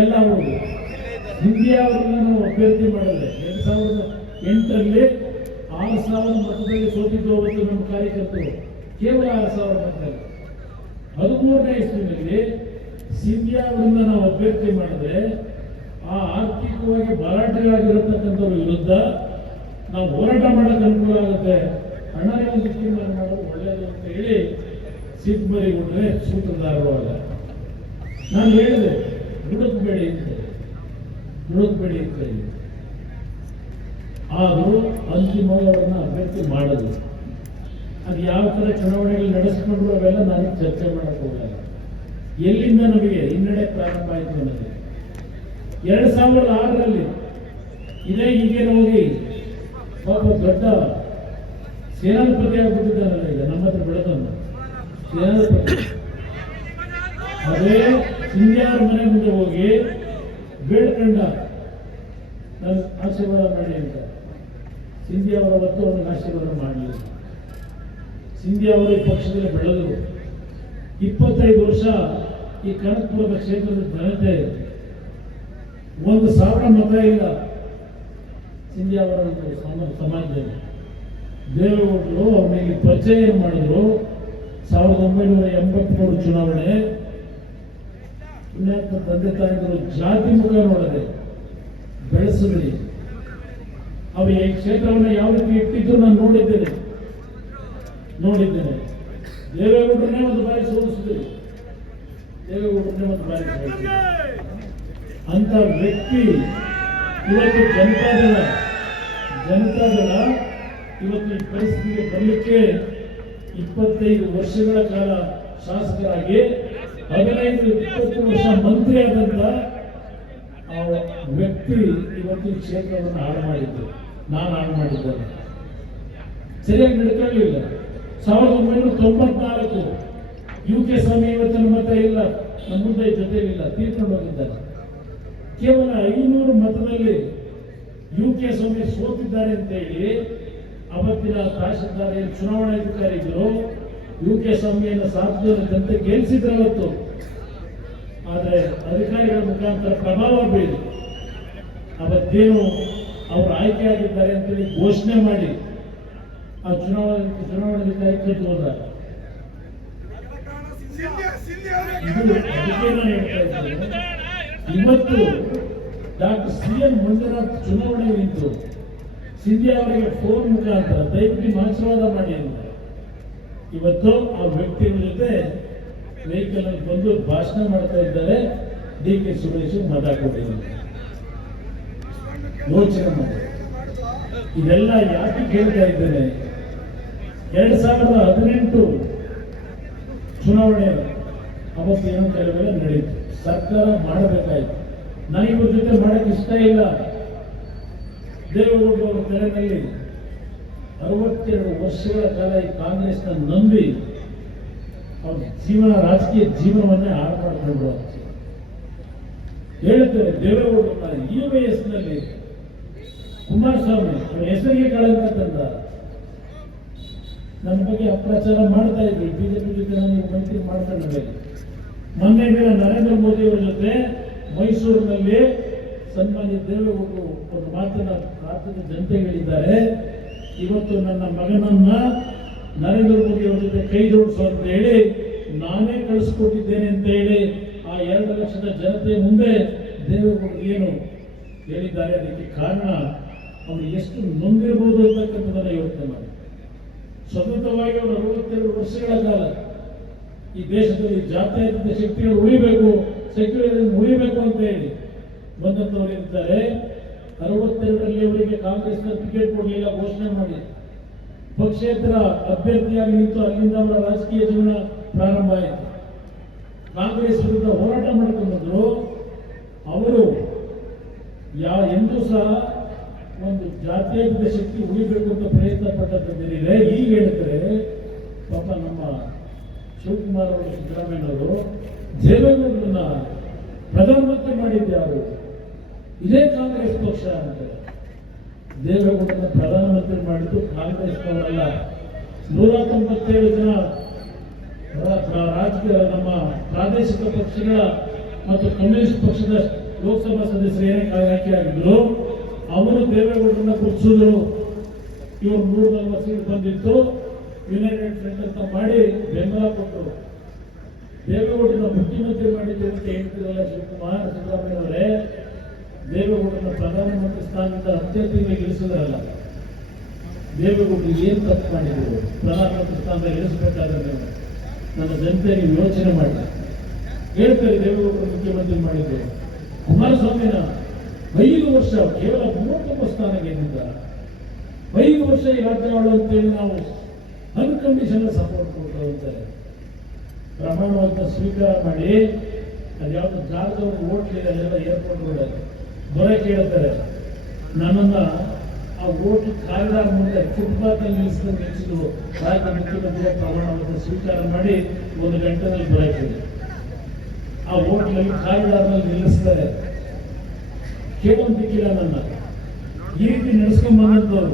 ಎಲ್ಲ ಅವರು ಸಿಂಧಿಯಾ ಅವರನ್ನ ನಾವು ಅಭ್ಯರ್ಥಿ ಮಾಡಿದ್ರೆ 2008ರಲ್ಲಿ 6,000 ಮತದಲ್ಲಿ ಸೋತಿದ್ದು ಅವತ್ತು ನಮ್ಮ ಕಾರ್ಯಕರ್ತರು, ಕೇವಲ 6,000 ಮತದಲ್ಲಿ. 13ನೇ ಇಸ್ವಿನಲ್ಲಿ ಸಿಂಧಿಯಾ ಅವರನ್ನ ನಾವು ಅಭ್ಯರ್ಥಿ ಮಾಡಿದ್ರೆ ಆ ಆರ್ಥಿಕವಾಗಿ ಭರಾಟೆಯಾಗಿರತಕ್ಕಂಥವ್ರ ವಿರುದ್ಧ ನಾವು ಹೋರಾಟ ಮಾಡೋಕೆ ಅನುಕೂಲ ಆಗುತ್ತೆ, ಹಣ ತೀರ್ಮಾನ ಮಾಡೋದು ಒಳ್ಳೆಯದು ಅಂತ ಹೇಳಿ ಸಿದ್ದಮರಿಗೊಂಡ್ರೆ ಸೂತ್ರಧಾರರು ಆಗ ನಾನು ಹೇಳಿದೆ, ಹುಡುಕ್ಬೇಡಿ ಅಂತ ಹೇಳಿ. ಆದರೂ ಅಂತಿಮವಾಗಿ ಅವರನ್ನ ಅಭ್ಯರ್ಥಿ ಮಾಡೋದು, ಅದು ಯಾವ ಥರ ಚುನಾವಣೆಗಳು ನಡೆಸ್ಕೊಂಡ್ರು ಅವೆಲ್ಲ ನನಗೆ ಚರ್ಚೆ ಮಾಡಕ್ಕೆ ಹೋಗಲ್ಲ. ಎಲ್ಲಿಂದ ನಮಗೆ ಹಿನ್ನಡೆ ಪ್ರಾರಂಭ ಆಯಿತು ಅನ್ನೋದು 2006ರಲ್ಲಿ ಇದೇ ಈಗೇನು ಹೋಗಿ ಪಾಪ ದೊಡ್ಡ ಸೇನಾಧಿಪತಿ ಆಗ್ಬಿಟ್ಟಿದ್ದಾರಲ್ಲ ಈಗ ನಮ್ಮ ಹತ್ರ ಬೆಳೆದನ್ನು ಸೇನಾಧಿಪತಿ. ಅದೇ ಸಿಂಧಿಯಾ ಅವ್ರ ಮನೆ ಮುಂದೆ ಹೋಗಿ ಬೇಡ್ಕಂಡ ನಾನು ಆಶೀರ್ವಾದ ಮಾಡಿ ಅಂತ. ಸಿಂಧಿಯಾ ಅವರ ಹೊತ್ತು ಅವನಿಗೆ ಆಶೀರ್ವಾದ ಮಾಡಲಿಲ್ಲ. ಸಿಂಧಿಯಾ ಅವರು ಈ ಪಕ್ಷದಲ್ಲಿ ಬೆಳೆದರು. 25 ವರ್ಷ ಈ ಕನಕಪುರದ ಕ್ಷೇತ್ರದ ಜನತೆ 1,000 ಮತ ಇಲ್ಲ ಸಿಂಧಿಯಾ ಅವರ ಸಮಾಜದಲ್ಲಿ. ದೇವೇಗೌಡರು ಅವನಿಗೆ ಪರಿಚಯ ಮಾಡಿದ್ರು. 1983 ಚುನಾವಣೆ ಪುಣ್ಯಾತ್ಮ ತಂದೆ ತಾಯಿಗಳು ಜಾತಿ ಮುಖ ನೋಡದೆ ಬೆಳೆಸಿದ್ರಿ. ಅವರು ಈ ಕ್ಷೇತ್ರವನ್ನು ಯಾವ ರೀತಿ ಇಟ್ಟಿದ್ದು ನಾನು ನೋಡಿದ್ದೇನೆ. ದೇವೇಗೌಡರನ್ನೇ ಒಂದು ಬಾರಿ ಸೋಲಿಸಿದ್ರಿ. ಅಂತ ವ್ಯಕ್ತಿ ಇವತ್ತು ಜನತಾದಳ ಇವತ್ತು ಈ ಪರಿಸ್ಥಿತಿಗೆ ಬರಲಿಕ್ಕೆ 25 ವರ್ಷಗಳ ಕಾಲ ಶಾಸಕರಾಗಿ 15-20 ವರ್ಷ ಮಂತ್ರಿ ಆದಂತ ಆ ವ್ಯಕ್ತಿ ಇವತ್ತು ಈ ಕ್ಷೇತ್ರವನ್ನು ಹಾಳು ಮಾಡಿದ್ದು, ನಾನು ಹಾಳು ಮಾಡಿದ್ದೇನೆ. ಸರಿಯಾಗಿ ನಡ್ಕೊಳ್ಳಿಲ್ಲ. 1994 UK ಸ್ವಾಮಿ ಇವತ್ತಿನ ಮತ ಇಲ್ಲ, ನಮ್ಮ ಮುಂದೆ ಜೊತೆಲಿಲ್ಲ, ತೀರ್ಕೊಂಡು ಹೋಗಿದ್ದಾರೆ. ಕೇವಲ 500 ಮತದಲ್ಲಿ UK ಸ್ವಾಮಿ ಸೋತಿದ್ದಾರೆ ಅಂತ ಹೇಳಿ ಅವತ್ತಿನ ತಹಶೀಲ್ದಾರ್ ಚುನಾವಣಾಧಿಕಾರಿಗಳು UK ಸ್ವಾಮಿಯನ್ನು ಸಾಧ್ಯ ಜನತೆ ಗೆಲ್ಲಿಸಿದ್ರು ಅವತ್ತು. ಆದರೆ ಅಧಿಕಾರಿಗಳ ಮುಖಾಂತರ ಪ್ರಭಾವ ಬೀರಿ ಅವತ್ತೇನು ಅವರು ಆಯ್ಕೆಯಾಗಿದ್ದಾರೆ ಅಂತೇಳಿ ಘೋಷಣೆ ಮಾಡಿ ಆ ಚುನಾವಣಾಧಿಕಾರಿ ಕದ್ದು ಹೋದ. ಇವತ್ತು ಡಾಕ್ಟರ್ CN ಮಂಜುನಾಥ್ ಚುನಾವಣೆ ನಿಂತು ಸಿಂಧಿಯಾ ಅವರಿಗೆ ಫೋನ್ ಮುಖಾಂತರ ದಯವಿಟ್ಟು ಆಶೀರ್ವಾದ ಮಾಡಿ ಅಂತ ಇವತ್ತು ಆ ವ್ಯಕ್ತಿಗಳ ಜೊತೆ ವೆಹಿಕಲ್ ಅಲ್ಲಿ ಬಂದು ಭಾಷಣ ಮಾಡ್ತಾ ಇದ್ದಾರೆ. DK ಸುರೇಶ್ ಮಾತಾಡ್ಕೊಂಡಿದ್ದಾರೆ. ಯೋಚನೆ ಮಾಡಿ. ಇದೆಲ್ಲ ಯಾಕೆ ಕೇಳ್ತಾ ಇದ್ದೇನೆ, 2018 ಚುನಾವಣೆ ಅವತ್ತು ಏನೋ ಕೆಲವೆಲ್ಲ ನಡೀತು. ಸರ್ಕಾರ ಮಾಡಬೇಕಾಯ್ತು. ನನಗಿವ್ರ ಜೊತೆ ಮಾಡಕ್ಕೆ ಇಷ್ಟ ಇಲ್ಲ. ದೇವೇಗೌಡರು ಅವರ ತೆರೆನಲ್ಲಿ 62 ವರ್ಷಗಳ ಕಾಲ ಈ ಕಾಂಗ್ರೆಸ್ನ ನಂಬಿ ಅವ್ರ ರಾಜಕೀಯ ಜೀವನವನ್ನೇ ಹಾಳು ಮಾಡಿಕೊಂಡು ಹೇಳುತ್ತಾರೆ. ದೇವೇಗೌಡರನ್ನ ಈ ವಯಸ್ಸಿನಲ್ಲಿ ಕುಮಾರಸ್ವಾಮಿ ಅವರ ಹೆಸರಿಗೆ ಕಳಂಕ ತಂದ. ನನ್ನ ಬಗ್ಗೆ ಅಪ್ರಚಾರ ಮಾಡ್ತಾ ಇದ್ವಿ. ಬಿಜೆಪಿ ಜೊತೆ ನಾನು ಮೈತ್ರಿ ಮಾಡ್ಕೊಂಡ್ರೆ ಮೊನ್ನೆ ದಿನ ನರೇಂದ್ರ ಮೋದಿ ಅವರ ಜೊತೆ ಮೈಸೂರಿನಲ್ಲಿ ಸನ್ಮಾನ್ಯ ದೇವೇಗೌಡರು ಒಂದು ಮಾತನ್ನ ರಾಜ್ಯದ ಜನತೆ ಹೇಳಿದ್ದಾರೆ. ಇವತ್ತು ನನ್ನ ಮಗನನ್ನ ನರೇಂದ್ರ ಮೋದಿ ಅವರ ಜೊತೆ ಕೈ ಜೋಡಿಸು ಅಂತ ಹೇಳಿ ನಾನೇ ಕಳಿಸ್ಕೊಟ್ಟಿದ್ದೇನೆ ಅಂತ ಹೇಳಿ ಆ 2 ಲಕ್ಷದ ಜನತೆ ಮುಂದೆ ದೇವೇಗೌಡರು ಏನು ಹೇಳಿದ್ದಾರೆ. ಅದಕ್ಕೆ ಕಾರಣ ಅವರು ಎಷ್ಟು ನೊಂದಿರಬಹುದು ಅಂತಕ್ಕಂಥದ್ದನ್ನು ಯೋಚನೆ ಮಾಡಿ. ಸತತವಾಗಿ ಅವರು 62 ವರ್ಷಗಳ ಕಾಲ ಈ ದೇಶದಲ್ಲಿ ಜಾತ್ಯತೀತ ಶಕ್ತಿಗಳು ಉಳಿಬೇಕು, ಸೆಕ್ಯುಲರಿಸಂ ಉಳಿಬೇಕು ಅಂತ ಹೇಳಿ ಬಂದಂತವರು ಇರ್ತಾರೆ. 62ರಲ್ಲಿ ಅವರಿಗೆ ಕಾಂಗ್ರೆಸ್ನ ಟಿಕೆಟ್ ಕೊಡಲಿಲ್ಲ, ಘೋಷಣೆ ಮಾಡಿ ಪಕ್ಷೇತರ ಅಭ್ಯರ್ಥಿಯಾಗಿ ನಿಂತು ಅಲ್ಲಿಂದ ಅವರ ರಾಜಕೀಯ ಜೀವನ ಪ್ರಾರಂಭ ಆಯಿತು. ಕಾಂಗ್ರೆಸ್ ವಿರುದ್ಧ ಹೋರಾಟ ಮಾಡ್ಕೊಂಡ್ರು. ಅವರು ಎಂದೂ ಸಹ ಒಂದು ಜಾತ್ಯತೀತ ಶಕ್ತಿ ಉಳಿಬೇಕು ಅಂತ ಪ್ರಯತ್ನ ಪಟ್ಟಂತಂದಿದೆ. ಈಗ ಹೇಳ್ತಾರೆ ಪಾಪ ನಮ್ಮ ಶಿವಕುಮಾರ್ ಅವರು, ಸಿದ್ದರಾಮಯ್ಯನವರು ದೇವೇಗೌಡರನ್ನ ಪ್ರಧಾನಮಂತ್ರಿ ಮಾಡಿದ್ಯಾರು? ಇದೇ ಕಾಂಗ್ರೆಸ್ ಪಕ್ಷ ಅಂತ. ದೇವೇಗೌಡರನ್ನ ಪ್ರಧಾನಮಂತ್ರಿ ಮಾಡಿದ್ದು ಕಾಂಗ್ರೆಸ್ನವರಲ್ಲ. 197 ಜನ ರಾಜಕೀಯ ನಮ್ಮ ಪ್ರಾದೇಶಿಕ ಪಕ್ಷಗಳ ಮತ್ತು ಕಮ್ಯುನಿಸ್ಟ್ ಪಕ್ಷದ ಲೋಕಸಭಾ ಸದಸ್ಯರು ಏನೇ ಆಯ್ಕೆಯಾಗಿದ್ರು ಅವರು ದೇವೇಗೌಡರನ್ನ ಗುರುತಿಸಿದ್ರು. ಇವರು 140 ಸೀಟ್ ಬಂದಿತ್ತು, ಯುನೈಟೆಡ್ ಫ್ರಂಟ್ ಅಂತ ಮಾಡಿ ಬೆಂಬಲ ಕೊಟ್ಟರು. ದೇವೇಗೌಡರನ್ನ ಮುಖ್ಯಮಂತ್ರಿ ಮಾಡಿದ್ದು ಅಂತ ಹೇಳ್ತಿರಲ್ಲ ಶಿವಕುಮಾರ್, ಸಿದ್ದರಾಮಯ್ಯನವರೇ, ದೇವೇಗೌಡರನ್ನ ಪ್ರಧಾನಮಂತ್ರಿ ಸ್ಥಾನದಿಂದ ಅತ್ಯಂತ ಇಳಿಸಿದ್ರಲ್ಲ. ದೇವೇಗೌಡರು ಏನು ತಪ್ಪು ಮಾಡಿದ್ರು ಪ್ರಧಾನಮಂತ್ರಿ ಸ್ಥಾನದಲ್ಲಿ ಇಳಿಸಬೇಕಾದ್ರೆ ನನ್ನ ಜನತೆ ನೀವು ಯೋಚನೆ ಮಾಡಿ. ಹೇಳ್ತಾರೆ ದೇವೇಗೌಡರು ಮುಖ್ಯಮಂತ್ರಿ ಮಾಡಿದ್ರು. ಕುಮಾರಸ್ವಾಮಿನ 5 ವರ್ಷ ಕೇವಲ 39 ಸ್ಥಾನ ಗೆದ್ದಿದ್ದಾರೆ. 5 ವರ್ಷ ಈ ರಾಜ್ಯ ಆಳು ಅಂತೇಳಿ ನಾವು ಅನ್ಕಂಡೀಷನ್ ಸಪೋರ್ಟ್ ಕೊಡ್ತಾ ಹೋಗ್ತಾರೆ. ಪ್ರಮಾಣವಾದ ಸ್ವೀಕಾರ ಮಾಡಿ ಅದ್ಯಾವುದು ಜಾಗದವ್ರಿಗೆ ಓಟ್ಲಿದೆ ಅಲ್ಲೆಲ್ಲ ಏರ್ಪೋರ್ಟ್ ರೋಡಲ್ಲಿ ದೊರೆ ಕೇಳ್ತಾರೆ. ನನ್ನನ್ನ ಆ ಓಟ್ ಕಾರಿಡಾರ್ ಮುಂದೆ ಫುಟ್ಪಾತ್ನಲ್ಲಿ ನಿಲ್ಲಿಸಿದ್ರು. ರಾಜ್ಯ ಮುಖ್ಯಮಂತ್ರಿಯ ಪ್ರಮಾಣವಾದ ಸ್ವೀಕಾರ ಮಾಡಿ 1 ಗಂಟೆನಲ್ಲಿ ದೊರಕಿದೆ. ಆ ಓಟ್ಲಲ್ಲಿ ಕಾರಿಡಾರ್ನಲ್ಲಿ ನಿಲ್ಲಿಸ್ತಾರೆ. ಕೇಳೋದಿಕ್ಕಿಲ್ಲ ನನ್ನ ಈ ರೀತಿ ನಡೆಸ್ಕೊಂಡ್ಬಂದವರು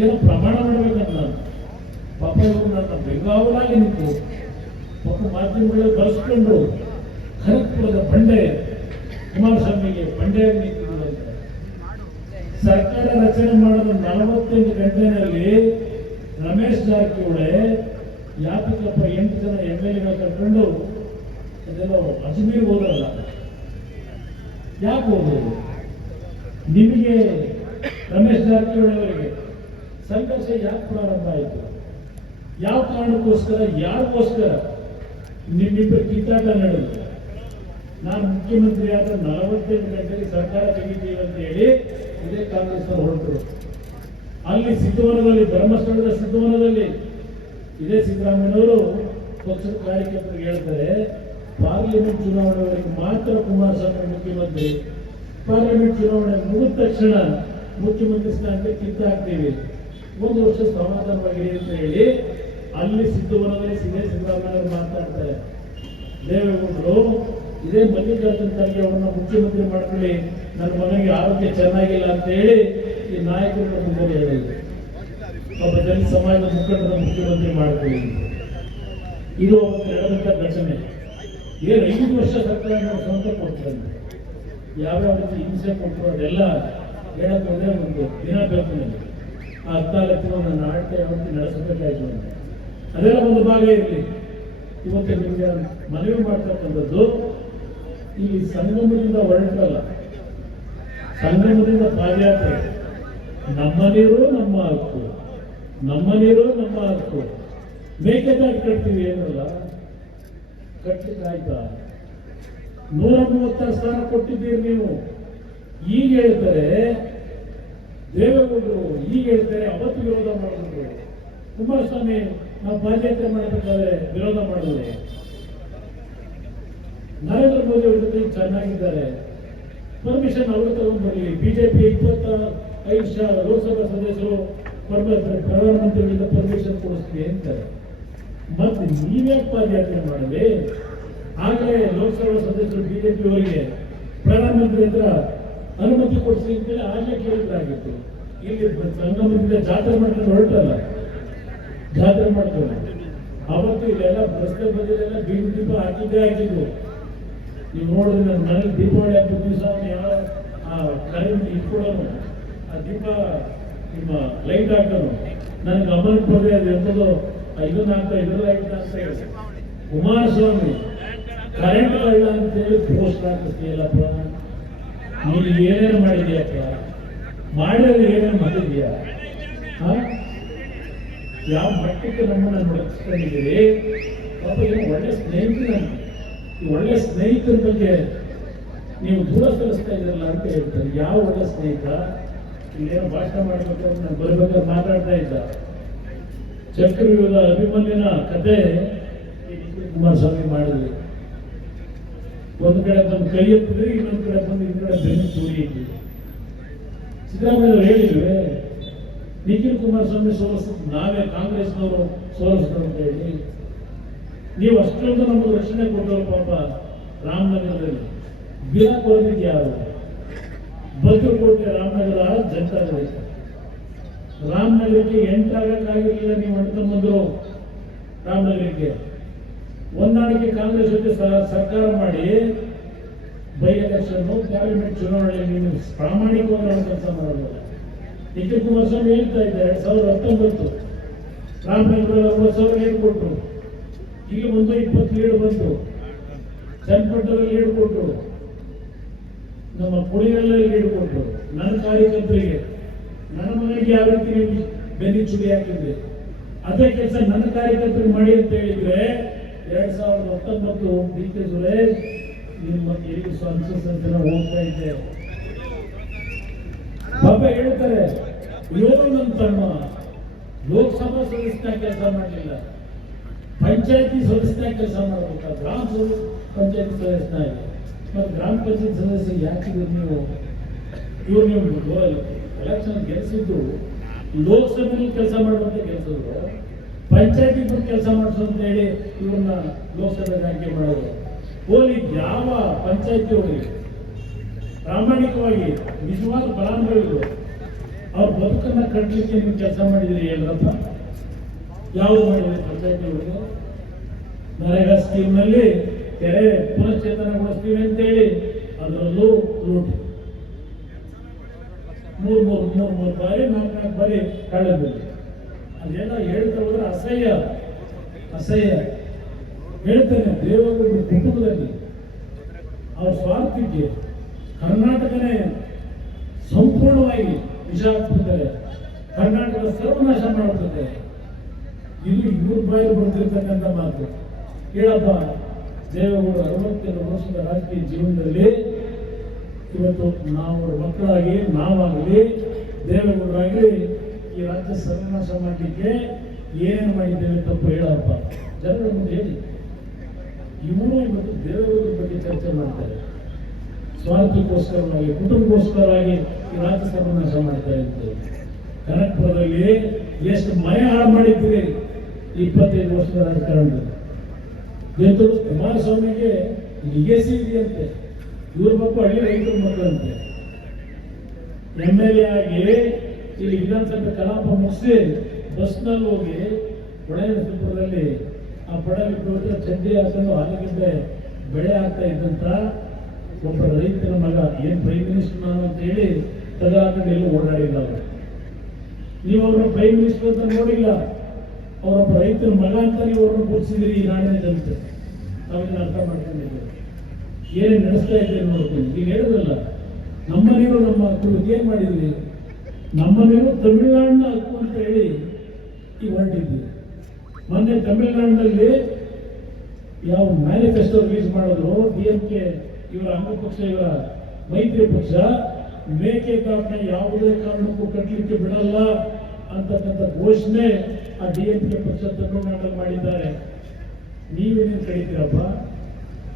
ಏನೋ ಪ್ರಮಾಣ ಮಾಡಬೇಕಂತ ನಾನು ಪಾಪ ಇವರು ನನ್ನ ಬೆಂಗಾವಲಾಗಿ ನಿಂತು ಪಾಪ ಮಾಧ್ಯಮಗಳಲ್ಲಿ ಬಳಸ್ಕೊಂಡು ಖರಗ್ಪುರದ ಬಂಡೆ ಕುಮಾರಸ್ವಾಮಿಗೆ ಬಂಡೆಯಾಗಿ ನಿಂತಿದ್ರು ಅಂತ. ಸರ್ಕಾರ ರಚನೆ ಮಾಡಿದ 48 ಗಂಟೆನಲ್ಲಿ ರಮೇಶ್ ಜಾರಕಿಹೊಳಿ ಯಾತಕಪ್ಪ 8 ಜನ MLA ಕರ್ಕೊಂಡು ಅದೆಲ್ಲ ಅಜ್ಮೀರ್ ಹೋದ್ರಲ್ಲ, ಯಾಕೆ ಹೋಗೋದು? ನಿಮಗೆ ರಮೇಶ್ ಜಾರಕಿಹೊಳಿ ಅವರಿಗೆ ಸಂಘರ್ಷ ಯಾಕೆ ಪ್ರಾರಂಭ ಆಯಿತು? ಯಾವ ಕಾರಣಕ್ಕೋಸ್ಕರ, ಯಾರಿಗೋಸ್ಕರ ನಿಮ್ಮಿಬ್ಬರು ಕಿತ್ತಾಟ ನಡೆದು? ನಾನು ಮುಖ್ಯಮಂತ್ರಿ ಆದ 48 ಗಂಟೆಗೆ ಸರ್ಕಾರ ತೆಗಿತೀವಿ ಅಂತ ಹೇಳಿ ಇದೇ ಕಾಂಗ್ರೆಸ್ ಹೊರಟರು. ಅಲ್ಲಿ ಸಿದ್ದವನದಲ್ಲಿ, ಧರ್ಮಸ್ಥಳದ ಸಿದ್ದವನದಲ್ಲಿ ಇದೇ ಸಿದ್ದರಾಮಯ್ಯನವರು ಪಕ್ಷದ ಕಾರ್ಯಕರ್ತರಿಗೆ ಹೇಳ್ತಾರೆ, ಪಾರ್ಲಿಮೆಂಟ್ ಚುನಾವಣೆವರೆಗೆ ಮಾತ್ರ ಕುಮಾರಸ್ವಾಮಿ ಮುಖ್ಯಮಂತ್ರಿ, ಪಾರ್ಲಿಮೆಂಟ್ ಚುನಾವಣೆ ಮುಗಿದ ತಕ್ಷಣ ಮುಖ್ಯಮಂತ್ರಿ ಸ್ಥಾನಕ್ಕೆ ಕಿತ್ತಾಕ್ತೀವಿ, 1 ವರ್ಷ ಸಮಾಧಾನವಾಗಿರಿ ಅಂತ ಹೇಳಿ ಅಲ್ಲಿ ಸಿದ್ದವನದಲ್ಲಿ ಇದೇ ಸಿದ್ದರಾಮಯ್ಯ ಮಾತನಾಡ್ತಾರೆ. ದೇವೇಗೌಡರು ಇದೇ ಮಲ್ಲಿಕಾರ್ಜುನ ಖರ್ಗೆ ಅವರನ್ನ ಮುಖ್ಯಮಂತ್ರಿ ಮಾಡ್ಕೊಳ್ಳಿ, ನನ್ನ ಮಗನಿಗೆ ಆರೋಗ್ಯ ಚೆನ್ನಾಗಿಲ್ಲ ಅಂತ ಹೇಳಿ ಈ ನಾಯಕರ ಮುಂದೆ ಹೇಳಿದ್ರು. ಒಬ್ಬ ದಲಿತ ಸಮಾಜದ ಮುಖಂಡರ ಮುಖ್ಯಮಂತ್ರಿ ಮಾಡ್ಕೊಳ್ಳಿ. ಇದು ಅವತ್ತು ನಡೆದಂತ ಘಟನೆ. 5 ವರ್ಷ ಸರ್ಕಾರ ಸ್ವಂತ ಕೊಡ್ತಾರೆ. ಯಾವ್ಯಾವ ರೀತಿ ಹಿಂಸೆ ಕೊಟ್ಟರು ಅದೆಲ್ಲ ಹೇಳಕ್ ಹೋದ್ರೆ ಒಂದು ದಿನ ಬೇಕು ನನಗೆ. ಆ 14 ನನ್ನ ಆಡಳಿತ ಯಾವ ರೀತಿ ನಡೆಸಬೇಕಾಯ್ತು ಅಂತ ಅದೆಲ್ಲ ಒಂದು ಭಾಗ ಇರಲಿ. ಇವತ್ತು ನಿಮಗೆ ಮನವಿ ಮಾಡ್ತಕ್ಕಂಥದ್ದು, ಈ ಸಂಗಮದಿಂದ ಹೊರಟಲ್ಲ, ಸಂಗಮದಿಂದ ಪಾದಯಾತ್ರೆ, ನಮ್ಮ ನೀರು ನಮ್ಮ ಹಕ್ಕು, ನಮ್ಮ ನೀರು ನಮ್ಮ ಹಕ್ಕು, ಮೇಕೆದಾಟು ಕಟ್ತೀವಿ ಏನಲ್ಲ, ಕಟ್ಟಲಿಕ್ಕೆ ಆಯ್ತಾ? 136 ಸ್ಥಾನ ಕೊಟ್ಟಿದ್ದೀರಿ ನೀವು. ಈಗ ಹೇಳ್ತಾರೆ ದೇವೇಗೌಡರು, ಈಗ ಹೇಳ್ತಾರೆ ಅವತ್ತು ವಿರೋಧ ಮಾಡಿದ್ರು. ಕುಮಾರಸ್ವಾಮಿ ನಾವು ಪಾದಯಾತ್ರೆ ಮಾಡಬೇಕಾದ್ರೆ ವಿರೋಧ ಮಾಡಿದ್ರೆ. ನರೇಂದ್ರ ಮೋದಿ ಅವ್ರ ಜೊತೆ ಚೆನ್ನಾಗಿದ್ದಾರೆ, ಪರ್ಮಿಷನ್ ಅವರು ತಗೊಂಡ್ಬರಲಿ. ಬಿಜೆಪಿ 25 ಲೋಕಸಭಾ ಸದಸ್ಯರು ಪ್ರಧಾನಮಂತ್ರಿಗಳಿಂದ ಪರ್ಮಿಷನ್ ಕೊಡಿಸ್ತೀವಿ ಅಂತಾರೆ. ಮತ್ತೆ ನೀವ್ಯಾಕೆ ಪಾದಯಾತ್ರೆ ಮಾಡಲಿ? ಆಗಲೇ ಲೋಕಸಭಾ ಸದಸ್ಯರು ಬಿಜೆಪಿ ಅವರಿಗೆ ಪ್ರಧಾನಮಂತ್ರಿ ಹತ್ರ ಅನುಮತಿ ಕೊಡಿಸಿ ಅಂತೇಳಿ ಆಗಲೇ ಕೇಳಿದ್ರಾಗಿತ್ತು. ಇಲ್ಲಿ ಸಂಗಮದಿಂದ ಜಾತ್ರೆ ಮಾಡ್ಕೊಂಡು ಹೊರಟಲ್ಲ, ಜಾತ್ರೆ ಮಾಡ್ಕೊಂಡು ಅವತ್ತು ಇಲ್ಲೆಲ್ಲ ರಸ್ತೆ ಬದಿಲೆಲ್ಲ ಬೀದಿ ದೀಪ ಹಾಕಿದ್ರು. ನೀವು ನೋಡಿದ್ರೆ ನನ್ನ ಮನೇಲಿ ದೀಪಾವಳಿ ಹಬ್ಬದ ದಿವಸ ಯಾವ ಕರೆಂಟ್ ಇಟ್ಕೊಡೋನು, ಆ ದೀಪ ನಿಮ್ಮ ಲೈಟ್ ಹಾಕೋನು, ನನ್ನ ಗಮನಕ್ಕೆ ಬಂದ್ರೆ ಅದು ಎಂಥದ್ದು ಇದನ್ನಾಗ್ತಾ ಇದ್ರಲ್ಲಾಗ್ತಾ ಅಂತ ಹೇಳಿ ಕುಮಾರಸ್ವಾಮಿ ಕರೆಂಟ್ ಇಲ್ಲ ಅಂತೇಳಿ ಪೋಸ್ಟ್ ಹಾಕಿಸ್ತೀಯಲ್ಲಪ್ಪ, ನೀನು ಏನೇನು ಮಾಡಿದ್ಯಪ್ಪ, ಮಾಡಿದ್ರೆ ಏನೇನು ಮಾಡಿದ್ಯಾ? ಯಾವ ಮಟ್ಟಕ್ಕೆ ನಮ್ಮನ್ನು ನಡೆಸ್ಕೊಂಡಿದ್ದೀರಿ? ಪಾಪ ಏನು ಒಳ್ಳೆ ಸ್ನೇಹಿತರು, ಈ ಒಳ್ಳೆ ಸ್ನೇಹಿತರ ಬಗ್ಗೆ ನೀವು ದೂರ ಸರಿಸ್ತಾ ಇದ್ರಲ್ಲ ಅಂತ ಹೇಳ್ತಾರೆ. ಯಾವ ಒಳ್ಳೆ ಸ್ನೇಹಿತ? ಇಲ್ಲೇನೋ ಭಾಷಣ ಮಾಡ್ಬೇಕಾದ್ರೆ ನಾನು ಬರ್ಬೇಕಾದ್ರೆ ಮಾತಾಡ್ತಾ ಇದ್ದ ಚಕ್ರವ್ಯೂಹದ ಅಭಿಮನ್ಯನ ಕತೆ ಕುಮಾರಸ್ವಾಮಿ ಮಾಡಿದ್ವಿ. ಒಂದು ಕಡೆ ಬಂದು ಕೈ ಎತ್ತಿದ್ರಿ, ಇನ್ನೊಂದು ಕಡೆ ಬಂದು ಈ ಕಡೆ ಬೆನ್ನು ತೂರಿ ಇದ್ವಿ. ಸಿದ್ದರಾಮಯ್ಯ ಹೇಳಿದ್ವಿ ನಿಖಿಲ್ ಕುಮಾರಸ್ವಾಮಿ ಸೋಲಿಸಿದ್ ನಾವೇ, ಕಾಂಗ್ರೆಸ್ನವರು ಸೋಲಿಸಿದ್ರು ಅಂತ ಹೇಳಿ. ನೀವು ಅಷ್ಟೊಂದು ನಮಗೆ ರಕ್ಷಣೆ ಕೊಟ್ಟರು ಪಾಪ. ರಾಮನಗರದಲ್ಲಿ ಗಿರಾಕ್ ಹೊರದಿದ್ದು ಯಾರು? ಬದುಕೋಟೆ ರಾಮನಗರ ಜನತಾದಳ. ರಾಮನಗರಕ್ಕೆ ಎಂಟಾಗಕ್ಕಾಗಿರಲಿಲ್ಲ, ನೀವು ಅಣ್ತಂಬಂದ್ರು ರಾಮನಗರಕ್ಕೆ. ಹೊಂದಾಣಿಕೆ ಕಾಂಗ್ರೆಸ್ ಜೊತೆ ಸರ್ಕಾರ ಮಾಡಿ ಬೈ ಎಲೆಕ್ಷನ್ ಪಾರ್ಲಿಮೆಂಟ್ ಚುನಾವಣೆಯಲ್ಲಿ ನೀವು ಪ್ರಾಮಾಣಿಕವಾಗಿ ಕೆಲಸ ಮಾಡೋದಿಲ್ಲ. ನಿಖಿಲ್ ಕುಮಾರಸ್ವಾಮಿ ಹೇಳ್ತಾ ಇದ್ದಾರೆ 2019 ರಾಮನಗರದಲ್ಲಿ 90,000 ಲೀಡ್ ಕೊಟ್ಟರು, ಇಲ್ಲಿ 120 ಲೀಡ್ ಬಂತು, ಚನ್ನಪಟ್ಟಣದಲ್ಲಿ ಲೀಡ್ ಕೊಟ್ಟರು, ನಮ್ಮ ಪುಣೆಯಲ್ಲಿ ಲೀಡ್ ಕೊಟ್ಟರು. ನನ್ನ ಕಾರ್ಯಕರ್ತರಿಗೆ, ನನ್ನ ಮನೆಗೆ ಯಾವ ರೀತಿ ನೀವು ಬೆನ್ನಿ ಚುಡಿ ಹಾಕಿದ್ರಿ, ಅದೇ ಕೆಲಸ ನನ್ನ ಕಾರ್ಯಕರ್ತರಿಗೆ ಮಾಡಿ ಅಂತ ಹೇಳಿದ್ರೆ 2019 ಡಿ ಕೆ ಸುರೇಶ್ ನಿಮ್ಮ ಎಲ್ಲಿ ಸಂಸತ್ತಿನ ಹೋಗ್ತಾ ಇದ್ದೆ. ಪಾಪ ಹೇಳ್ತಾರೆ ಇವರು ನನ್ನ ತಮ್ಮ ಲೋಕಸಭಾ ಸದಸ್ಯನ ಕೆಲಸ ಮಾಡಲಿಲ್ಲ, ಪಂಚಾಯತಿ ಸದಸ್ಯನ ಕೆಲಸ ಮಾಡಬೇಕಾ, ಗ್ರಾಮ ಪಂಚಾಯತಿ ಸದಸ್ಯನ ಇದೆ. ಮತ್ತು ಗ್ರಾಮ ಪಂಚಾಯತ್ ಸದಸ್ಯ ಯಾಕಿದ್ರು ನೀವು? ಇವ್ರು ನೀವು ಎಲೆಕ್ಷನ್ ಗೆಲ್ಸಿದ್ದು ಲೋಕಸಭೆಯಲ್ಲಿ ಕೆಲಸ ಮಾಡುವಂತ ಗೆಲ್ಸಿದ್ರು, ಪಂಚಾಯತಿ ಕೆಲಸ ಮಾಡಿಸು ಅಂತ ಹೇಳಿ ಇವ್ರನ್ನ ಲೋಕಸಭೆಗೆ ಆಯ್ಕೆ ಮಾಡೋದು. ಹೋಲಿ ಯಾವ ಪಂಚಾಯತಿ ಅವರಿಗೆ ಪ್ರಾಮಾಣಿಕವಾಗಿ ನಿಜವಾದ ಫಲಾನುಭವಿಗಳು ಅವ್ರ ಬದುಕನ್ನ ಕಟ್ಟಲಿಕ್ಕೆ ನೀವು ಕೆಲಸ ಮಾಡಿದ್ರಿ ಹೇಳಪ್ಪ? ಯಾವುದು ಮಾಡಿದ್ರಿ ಪಂಚಾಯತಿ ಅವರಿಗೆ? ನರೇಗಾ ಸ್ಕೀಮ್ನಲ್ಲಿ ಕೆರೆ ಪುನಶ್ಚೇತನಗೊಳಿಸ್ತೀವಿ ಅಂತೇಳಿ ಅದರಲ್ಲೂ ಲೂಟಿ 3 ಬಾರಿ 4 ಬಾರಿ ಕಳೆದ್ಬಿಡಿ. ಅದೆಲ್ಲ ಹೇಳ್ತಾ ಹೋದ್ರೆ ಅಸಹ್ಯ ಹೇಳ್ತೇನೆ. ದೇವೇಗೌಡರ ಕುಟುಂಬದಲ್ಲಿ ಅವ್ರ ಸ್ವಾರ್ಥಕ್ಕೆ ಕರ್ನಾಟಕನೇ ಸಂಪೂರ್ಣವಾಗಿ ವಿಷ ಹಾಕ್ಬಿಡ್ತಾರೆ, ಕರ್ನಾಟಕದ ಸರ್ವನಾಶ ಮಾಡ್ಬಿಡ್ತಾರೆ. ಇದು ಇವ್ರ ಬಾಯಲ್ಲಿ ಬರ್ತಿರ್ತಕ್ಕಂಥ ಮಾತು. ಹೇಳಪ್ಪ, ದೇವೇಗೌಡರು 62 ವರ್ಷದ ರಾಜಕೀಯ ಜೀವನದಲ್ಲಿ ಇವತ್ತು ನಾವು ಮಕ್ಕಳಾಗಿ ನಾವಾಗಲಿ ದೇವೇಗೌಡರಾಗಲಿ ಈ ರಾಜ್ಯ ಸರ್ವನಾಶ ಮಾಡಲಿಕ್ಕೆ ಏನೇನು ಮಾಡಿದ್ದೇವೆ ತಪ್ಪು ಹೇಳಪ್ಪ, ಜನರ ಮುಂದೆ ಹೇಳಿ. ಇವರು ಇವತ್ತು ದೇವೇಗೌಡರ ಬಗ್ಗೆ ಚರ್ಚೆ ಮಾಡ್ತಾರೆ, ಸ್ವಾರ್ಥಕ್ಕೋಸ್ಕರವಾಗಿ ಕುಟುಂಬಕ್ಕೋಸ್ಕರವಾಗಿ ಈ ರಾಜ್ಯ ಸರ್ವನಾಶ ಮಾಡ್ತಾ ಇರ್ತೇವೆ. ಕನಕಪುರದಲ್ಲಿ ಎಷ್ಟು ಮನೆ ಹಾಳು ಮಾಡಿದ್ದೀರಿ 25 ವರ್ಷದ ರಾಜಕಾರಣದಲ್ಲಿ. ಇವತ್ತು ಕುಮಾರಸ್ವಾಮಿಗೆ ಲಿಗೆಸಿ ಇದೆಯಂತೆ, ಇವ್ರ ಮಕ್ಕಳು ಹಳ್ಳಿ ರೈತರ ಮಕ್ಕಳಂತೆ. MLA ಆಗಿ ಇಲ್ಲಿ ವಿಧಾನಸಭೆ ಕಲಾಪ ಮುಗಿಸಿ ಬಸ್ನಲ್ಲಿ ಹೋಗಿ ಹೊಳೆನರಸೀಪುರದಲ್ಲಿ ಆ ಪಡಲಿ ಬಿಟ್ಟು ಚಡ್ಡಿ ಹಾಕೊಂಡು ಆಲೂಗಡ್ಡೆ ಬೆಳೆ ಆಗ್ತಾ ಇದ್ದಂತ ಒಬ್ಬ ರೈತನ ಮಗ ಏನ್ ಪ್ರೈಮ್ ಮಿನಿಸ್ಟರ್ ನಾನು ಅಂತ ಹೇಳಿ ತದಾಕೊಂಡು ಎಲ್ಲೂ ಓಡಾಡಿಲ್ಲ ಅವರು. ನೀವು ಅವ್ರನ್ನ ಪ್ರೈಮ್ ಮಿನಿಸ್ಟರ್ ಅಂತ ನೋಡಿಲ್ಲ, ಅವರೊಬ್ಬ ರೈತರ ಮಗ ಅಂತ ನೀವು ಅವ್ರನ್ನ ಕೂರಿಸಿದಿರಿ. ಈ ನಾಡಿನ ಜನತೆ ನಾವೇನು ಅರ್ಥ ಮಾಡ್ಕೊಂಡಿದ್ದೀವಿ, ಏನೇನು ನಡೆಸ್ತಾ ಇದ್ದೇವೆ ನೋಡ್ತೀನಿ. ಈಗ ಹೇಳಿದ್ರಲ್ಲ ನಮ್ಮನೇನು ನಮ್ಮ ಹಕ್ಕು ಏನ್ ಮಾಡಿದ್ವಿ, ನಮ್ಮನೇನು ತಮಿಳುನಾಡಿನ ಹಕ್ಕು ಅಂತ ಹೇಳಿ ಈಗ ಹೊರಟಿದ್ವಿ. ಮೊನ್ನೆ ತಮಿಳುನಾಡಿನಲ್ಲಿ ಯಾವ ಮ್ಯಾನಿಫೆಸ್ಟೋ ರಿಲೀಸ್ ಮಾಡಿದ್ರು, DMK ಇವರ ಅಂಗಪಕ್ಷ, ಇವರ ಮೈತ್ರಿ ಪಕ್ಷ, ಮೇಕೆದಾಟನ್ನ ಯಾವುದೇ ಕಾರಣಕ್ಕೂ ಕಟ್ಟಲಿಕ್ಕೆ ಬಿಡಲ್ಲ ಅಂತಕ್ಕಂಥ ಘೋಷಣೆ ಆ DMK ಪಕ್ಷ ತಮಿಳುನಾಡಲ್ಲಿ ಮಾಡಿದ್ದಾರೆ. ನೀವೇನೇನು ಕಡಿತೀರಪ್ಪ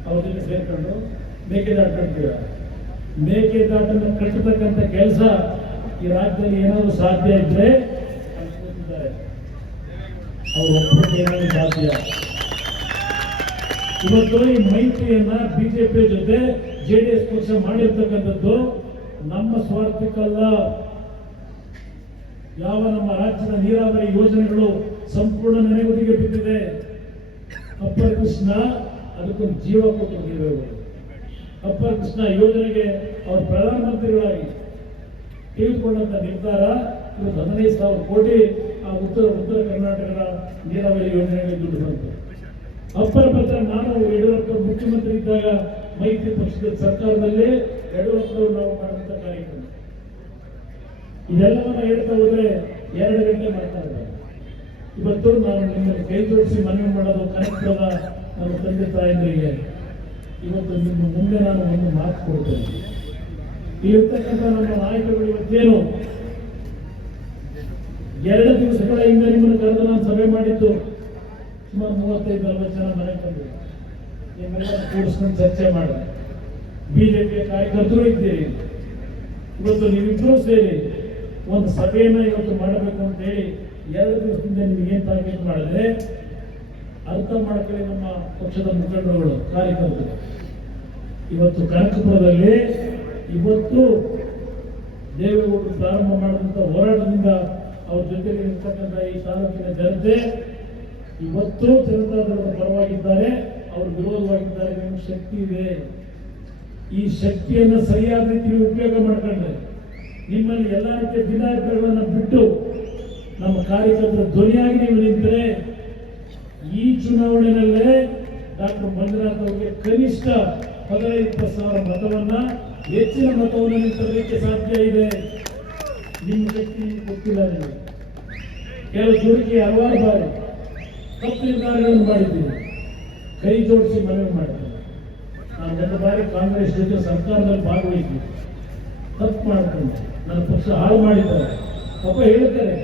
ಅವ್ರ ಜೊತೆ ಸೇರ್ಕೊಂಡು ಮೇಕೆದಾಟು ಕಟ್ತೀರ? ಮೇಕೆದಾಟನ್ನು ಕಟ್ಟತಕ್ಕಂಥ ಕೆಲಸ ಈ ರಾಜ್ಯದಲ್ಲಿ ಏನಾದರೂ ಸಾಧ್ಯ ಇದ್ರೆ ಅವರು ಏನಾದರೂ ಸಾಧ್ಯ. ಇವತ್ತು ಈ ಮೈತ್ರಿಯನ್ನ ಬಿಜೆಪಿ ಜೊತೆ JDS ಪಕ್ಷ ಮಾಡಿರ್ತಕ್ಕಂಥದ್ದು ನಮ್ಮ ಸ್ವಾರ್ಥಕ್ಕಲ್ಲ. ಯಾವ ನಮ್ಮ ರಾಜ್ಯದ ನೀರಾವರಿ ಯೋಜನೆಗಳು ಸಂಪೂರ್ಣ ನೆನೆಗುದಿಗೆ ಬಿದ್ದಿದೆ. ಅಪ್ಪರ್ ಕೃಷ್ಣ ಅದಕ್ಕೊಂದು ಜೀವ ಕೊಟ್ಟಿದ್ದೇವೆ. ಅಪ್ಪರ್ ಕೃಷ್ಣ ಯೋಜನೆಗೆ ಅವರು ಪ್ರಧಾನಮಂತ್ರಿಗಳಾಗಿ ತೆಗೆದುಕೊಂಡಂತ ನಿರ್ಧಾರ ಇವತ್ತು 15,000 ಕೋಟಿ ಆ ಉತ್ತರ ಕರ್ನಾಟಕದ ನೀರಾವರಿ ಯೋಜನೆಗೆ ದುಡ್ಡು ಬಂತು. ಅಪ್ಪರ ಪತ್ರ ನಾನು ಯಡಿಯೂರಪ್ಪ ಮುಖ್ಯಮಂತ್ರಿ ಇದ್ದಾಗ ಮೈತ್ರಿ ಪಕ್ಷದ ಸರ್ಕಾರದಲ್ಲಿ ಯಡಿಯೂರಪ್ಪ ನಾವು ಮಾಡಿದಂತ ಕಾರ್ಯಕ್ರಮ ಇದೆಲ್ಲವನ್ನ ಹೇಳ್ತಾ ಹೋದ್ರೆ 2 ಗಂಟೆ ಮಾತಾಡ್ತಾರೆ. ಇವತ್ತು ನಾವು ನಿಮ್ಮನ್ನು ಕೈ ಜೋಡಿಸಿ ಮನವಿ ಮಾಡೋದು ಕನಕಪುರದ ನನ್ನ ತಂದೆ ತಾಯಂದಿರಿಗೆ ಇವತ್ತು ನಿಮ್ಮ ಮುಂದೆ ನಾನು ಒಂದು ಮಾತು ಕೊಡ್ತೇನೆ. ಇಲ್ಲಿರ್ತಕ್ಕಂಥ ನಮ್ಮ ನಾಯಕರುಗಳು ಇವತ್ತೇನು 2 ದಿವಸಗಳ ಹಿಂದೆ ನಿಮ್ಮನ್ನು ಕರೆದು ನಾನು ಸಭೆ ಮಾಡಿದ್ದು, ಸುಮಾರು 35-40 ಜನ ಮನೆ ತಂದು ನಿಮ್ಮೆಲ್ಲ ಕೂಡಿಸ್ಕೊಂಡು ಚರ್ಚೆ ಮಾಡಿ ಬಿಜೆಪಿಯ ಕಾರ್ಯಕರ್ತರು ಇದ್ದೀರಿ. ಇವತ್ತು ನೀವಿಬ್ಬರೂ ಸೇರಿ ಒಂದು ಸಭೆಯನ್ನ ಇವತ್ತು ಮಾಡಬೇಕು ಅಂತ ಹೇಳಿ 2 ದಿವಸದಿಂದ ನಿಮಗೇನು ಟಾರ್ಗೆಟ್ ಮಾಡಿದ್ರೆ ಅರ್ಥ ಮಾಡ್ಕೊಳ್ಳಿ. ನಮ್ಮ ಪಕ್ಷದ ಮುಖಂಡರುಗಳು ಕಾರ್ಯಕರ್ತರು ಇವತ್ತು ಕನಕಪುರದಲ್ಲಿ ಇವತ್ತು ದೇವೇಗೌಡರು ಪ್ರಾರಂಭ ಮಾಡಿದಂಥ ಹೋರಾಟದಿಂದ ಅವ್ರ ಜೊತೆಗೆ ಇರ್ತಕ್ಕಂಥ ಈ ತಾಲೂಕಿನ ಜನತೆ ಇವತ್ತು ಜನತಾದಳದ ಪರವಾಗಿದ್ದಾರೆ, ಅವರು ವಿರೋಧವಾಗಿದ್ದಾರೆ. ನಿಮ್ಗೆ ಶಕ್ತಿ ಇದೆ. ಈ ಶಕ್ತಿಯನ್ನು ಸರಿಯಾದ ರೀತಿಯಲ್ಲಿ ಉಪಯೋಗ ಮಾಡ್ಕೊಂಡ್ರೆ ನಿಮ್ಮಲ್ಲಿ ಎಲ್ಲ ರೀತಿಯ ಭಿನ್ನಾಭಿಪ್ರಾಯಗಳನ್ನು ಬಿಟ್ಟು ನಮ್ಮ ಕಾರ್ಯಕರ್ತರ ಧ್ವನಿಯಾಗಿ ನೀವು ನಿಂತರೆ ಈ ಚುನಾವಣೆಯಲ್ಲೇ ಡಾಕ್ಟರ್ ಮಂಜುನಾಥ್ ಅವರಿಗೆ ಕನಿಷ್ಠ 15,000 ಮತವನ್ನ ಹೆಚ್ಚಿನ ಮತವನ್ನು ತರಲಿಕ್ಕೆ ಸಾಧ್ಯ ಇದೆ. ನಿಮ್ಮ ಶಕ್ತಿ ಗೊತ್ತಿಲ್ಲ. ನಿಮಗೆ ಕೆಲವು ಜೋಡಿಗೆ ಹಲವಾರು ಬಾರಿ ತಪ್ಪು ನಿರ್ಧಾರಗಳನ್ನು ಮಾಡಿದ್ದೀವಿ. ಕೈ ಜೋಡಿಸಿ ಮನವಿ ಮಾಡಿದ್ದೀವಿ. ನಾನು 1 ಬಾರಿ ಕಾಂಗ್ರೆಸ್ ಜೊತೆ ಸರ್ಕಾರದಲ್ಲಿ ಭಾಗವಹಿಸಿ ತಪ್ಪು ಮಾಡ್ಕೊಂಡು ನನ್ನ ಪಕ್ಷ ಹಾಳು ಮಾಡಿದ್ದಾರೆ. ಪಾಪ ಹೇಳ್ತಾರೆ,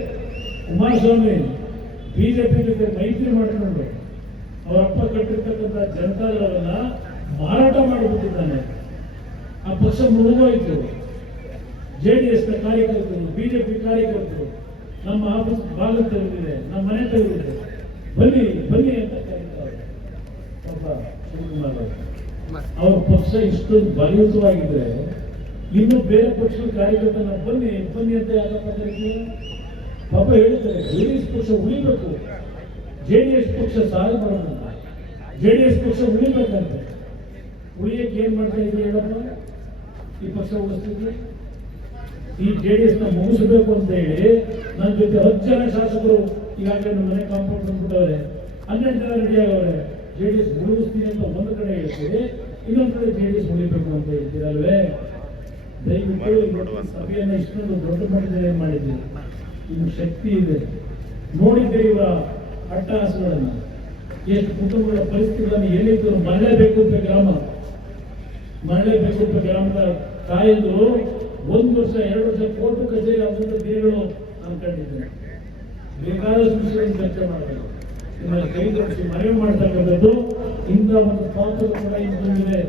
ಕುಮಾರಸ್ವಾಮಿ ಬಿಜೆಪಿ ಜೊತೆ ಮೈತ್ರಿ ಮಾಡಿಕೊಂಡು ಅವರಪ್ಪ ಕಟ್ಟಿರ್ತಕ್ಕಂಥ ಜನತಾದಳವನ್ನ ಮಾರಾಟ ಮಾಡಿಬಿಟ್ಟಿದ್ದಾನೆ. ಆ ಪಕ್ಷ ಮುಳುಗೋಯ್ತು. JDS ನ ಕಾರ್ಯಕರ್ತರು, ಬಿಜೆಪಿ ಕಾರ್ಯಕರ್ತರು ನಮ್ಮ ಆಫೀಸ್ ಭಾಗ ತೆಗೆದಿದೆ, ನಮ್ಮ ಮನೆ ತೆಗೆದಿದೆ, ಬನ್ನಿ ಬನ್ನಿ ಅಂತ ಕರೀತಾರೆ. ಪಾಪ ಶಿವಕುಮಾರ್ ಅವ್ರ ಪಕ್ಷ ಇಷ್ಟು ಬಲಿಯುತವಾಗಿದ್ರೆ ಇನ್ನು ಬೇರೆ ಪಕ್ಷದ ಕಾರ್ಯಕರ್ತನ ಬನ್ನಿ ಬನ್ನಿ ಅಂತ ಯಾಕಪ್ಪ ಕರೀತೀವಿ? ಪಾಪ ಹೇಳ್ತಾರೆ JDS ಪಕ್ಷ ಉಳಿಬೇಕು, JDS ಪಕ್ಷ ಸಾಗಬಾರದಂತ, JDS ಪಕ್ಷ ಉಳಿಬೇಕಂತ. ಉಳಿಯಕ್ಕೆ ಏನ್ ಮಾಡ್ತಾ ಇದೀವಿ ಹೇಳಪ್ಪ? ಈ ಪಕ್ಷ ಉಳಿಸ್ತಿದ್ವಿ, ಈ JDS ನ ಮುಗಿಸಬೇಕು ಅಂತ ಹೇಳಿ ನನ್ನ ಜೊತೆ 10 ಜನ ಶಾಸಕರು ಈಗಾಗಲೇ ನಮ್ಮ ಮನೆ ಕಾಂಪೌಂಡ್ ಬಂದ್ಬಿಟ್ಟವ್ರೆ. 12 ಜನ ರೆಡಿ ಆಗವ್ರೆ. JDS ಉಳಿಸ್ತೀನಿ ಅಂತ ಒಂದು ಕಡೆ ಹೇಳ್ತೀವಿ, ಇನ್ನೊಂದು ಕಡೆ JDS ಉಳಿಬೇಕು ಅಂತ ಹೇಳ್ತೀರಲ್ವೇ? ದಯವಿಟ್ಟು ಸಭೆಯನ್ನ ಇಷ್ಟೊಂದು ದೊಡ್ಡ ಮಟ್ಟದಲ್ಲಿ ಮಾಡಿದ್ದೀವಿ. ನಿಮ್ಗೆ ಶಕ್ತಿ ಇದೆ. ನೋಡಿದ್ದೀರಿ ಇವರ ಅಟ್ಟಹಾಸಗಳನ್ನ, ಎಷ್ಟು ಕುಟುಂಬಗಳ ಪರಿಸ್ಥಿತಿಗಳನ್ನು ಎಲ್ಲಿದ್ದರು. ಮರಳೇಬೇಕುಂಪೆ ಗ್ರಾಮದ ತಾಯಂದು 1 ವರ್ಷ 2 ವರ್ಷ ಕೋರ್ಟ್ ಕಚೇರಿ ಆಗುವಂತ ದಿನಗಳು ನಾನು ಕಂಡಿದ್ದೇನೆ. ಬೇಕಾದಷ್ಟು ವಿಷಯಗಳನ್ನು ಚರ್ಚೆ ಮಾಡಬೇಕು. ನಿಮ್ಮಲ್ಲಿ ಕೈ ಜೋಡಿಸಿ ಮನವಿ ಮಾಡ್ತಕ್ಕಂಥದ್ದು ಇಂಥ ಒಂದು ಪಾತ್ರ ಕೂಡ ಇದೆ.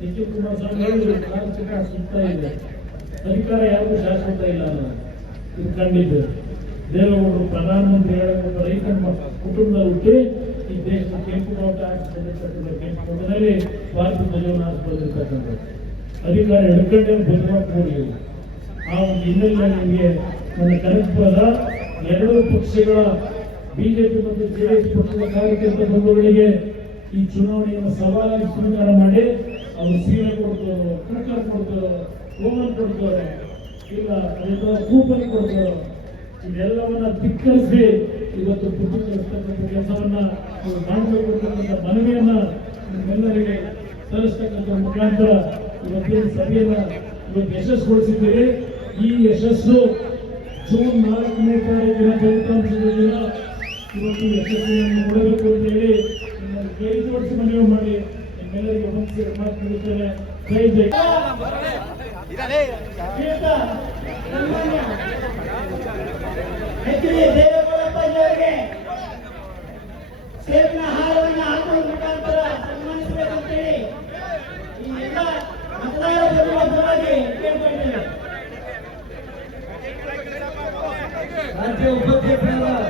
ನಿಖಿಲ್ ಕುಮಾರಸ್ವಾಮಿ ಸುತ್ತಾ ಇದೆ. ಅಧಿಕಾರ ಯಾರಿಗೂ ಶಾಶ್ವತ ಇಲ್ಲ ಅನ್ನೋದು ಇದು ಕಂಡಿದ್ದೆ. ದೇವೇಗೌಡರು ಪ್ರಧಾನಮಂತ್ರಿ ಹೇಳಬೇಕು, ರೈತರ ಕುಟುಂಬದಲ್ಲಿ ಹುಟ್ಟಿ ಈ ದೇಶದ ಕೆಂಪು ಬಾವುಟ ಹಾಕಿಕೊಂಡಿರ್ತಕ್ಕಂಥ ಕೆಂಪು ಬಾವುಟದಲ್ಲಿ ಭಾರತ ಧ್ವಜವನ್ನು ಹಾರಿಸಿಕೊಂಡಿರ್ತಕ್ಕಂಥದ್ದು ಅಧಿಕಾರ ಹಿಡ್ಕೊಂಡೇ ಬದಲಾಗಿ ಆ ಒಂದು ಹಿನ್ನೆಲೆಯಲ್ಲಿ ನಿಮಗೆ ನನ್ನ ಕನಕಪುರದ 2 ಪಕ್ಷಗಳ ಬಿಜೆಪಿ ಮತ್ತು JDS ಪಕ್ಷದ ಕಾರ್ಯಕರ್ತ ಬಂಧುಗಳಿಗೆ ಈ ಚುನಾವಣೆಯನ್ನು ಸವಾಲಾಗಿ ಸ್ವೀಕಾರ ಮಾಡಿ ಅವರು ಸೀರೆ ಕೊಡ್ತಾರೆ, ಕುಕ್ಕರ್ ಕೊಡ್ತಾರೆ, ಓವನ್ ಕೊಡ್ತಾರೆ, ಇಲ್ಲ ಕೂಪನ್ ಕೊಡ್ತಾರೆ. ಇದೆಲ್ಲವನ್ನ ಧಿಕ್ಕರಿಸಿ ಇವತ್ತು ಪುಸ್ತಕರ್ತಕ್ಕಂಥ ಕೆಲಸವನ್ನ ಮಾಡಬೇಕು ಅಂತಕ್ಕಂಥ ಮನವಿಯನ್ನ ನಿಮ್ಮೆಲ್ಲರಿಗೆ ಸಲ್ಲಿಸ್ತಕ್ಕಂಥ ಮುಖಾಂತರ ಇವತ್ತಿನ ಸಭೆಯನ್ನ ಇವತ್ತು ಯಶಸ್ಸುಗೊಳಿಸಿದ್ದೀರಿ. ಈ ಯಶಸ್ಸು ಜೂನ್ 4ನೇ ತಾರೀಕಿನ ಫಲಿತಾಂಶದ ದಿನ ಇವತ್ತು ಯಶಸ್ವಿಯನ್ನು ನೋಡಬೇಕು ಅಂತ ಹೇಳಿ ನಿಮ್ಮನ್ನು ಕೈ ಜೋಡಿಸಿ ಮನವಿ ಮಾಡಿ ನಿಮ್ಮೆಲ್ಲರಿಗೆ ಹೊಂದಿಸಿ ಮಾತು ನೀಡುತ್ತೇನೆ. ಜೈ ಜೈ. ದೇವೇಗೌಡಪ್ಪನವರಿಗೆ ಸೇಬಿನ ಹಾರವನ್ನು ಹಾಕುವ ಮುಖಾಂತರ ಸನ್ಮಾನಿಸಬೇಕಂತೇಳಿ ಈ ಎಲ್ಲ ಮತದಾರರ ಪರವಾಗಿ ಕೇಳ್ಕೊಳ್ತೇವೆ. ರಾಜ್ಯ ಉಪಾಧ್ಯಕ್ಷರಾದ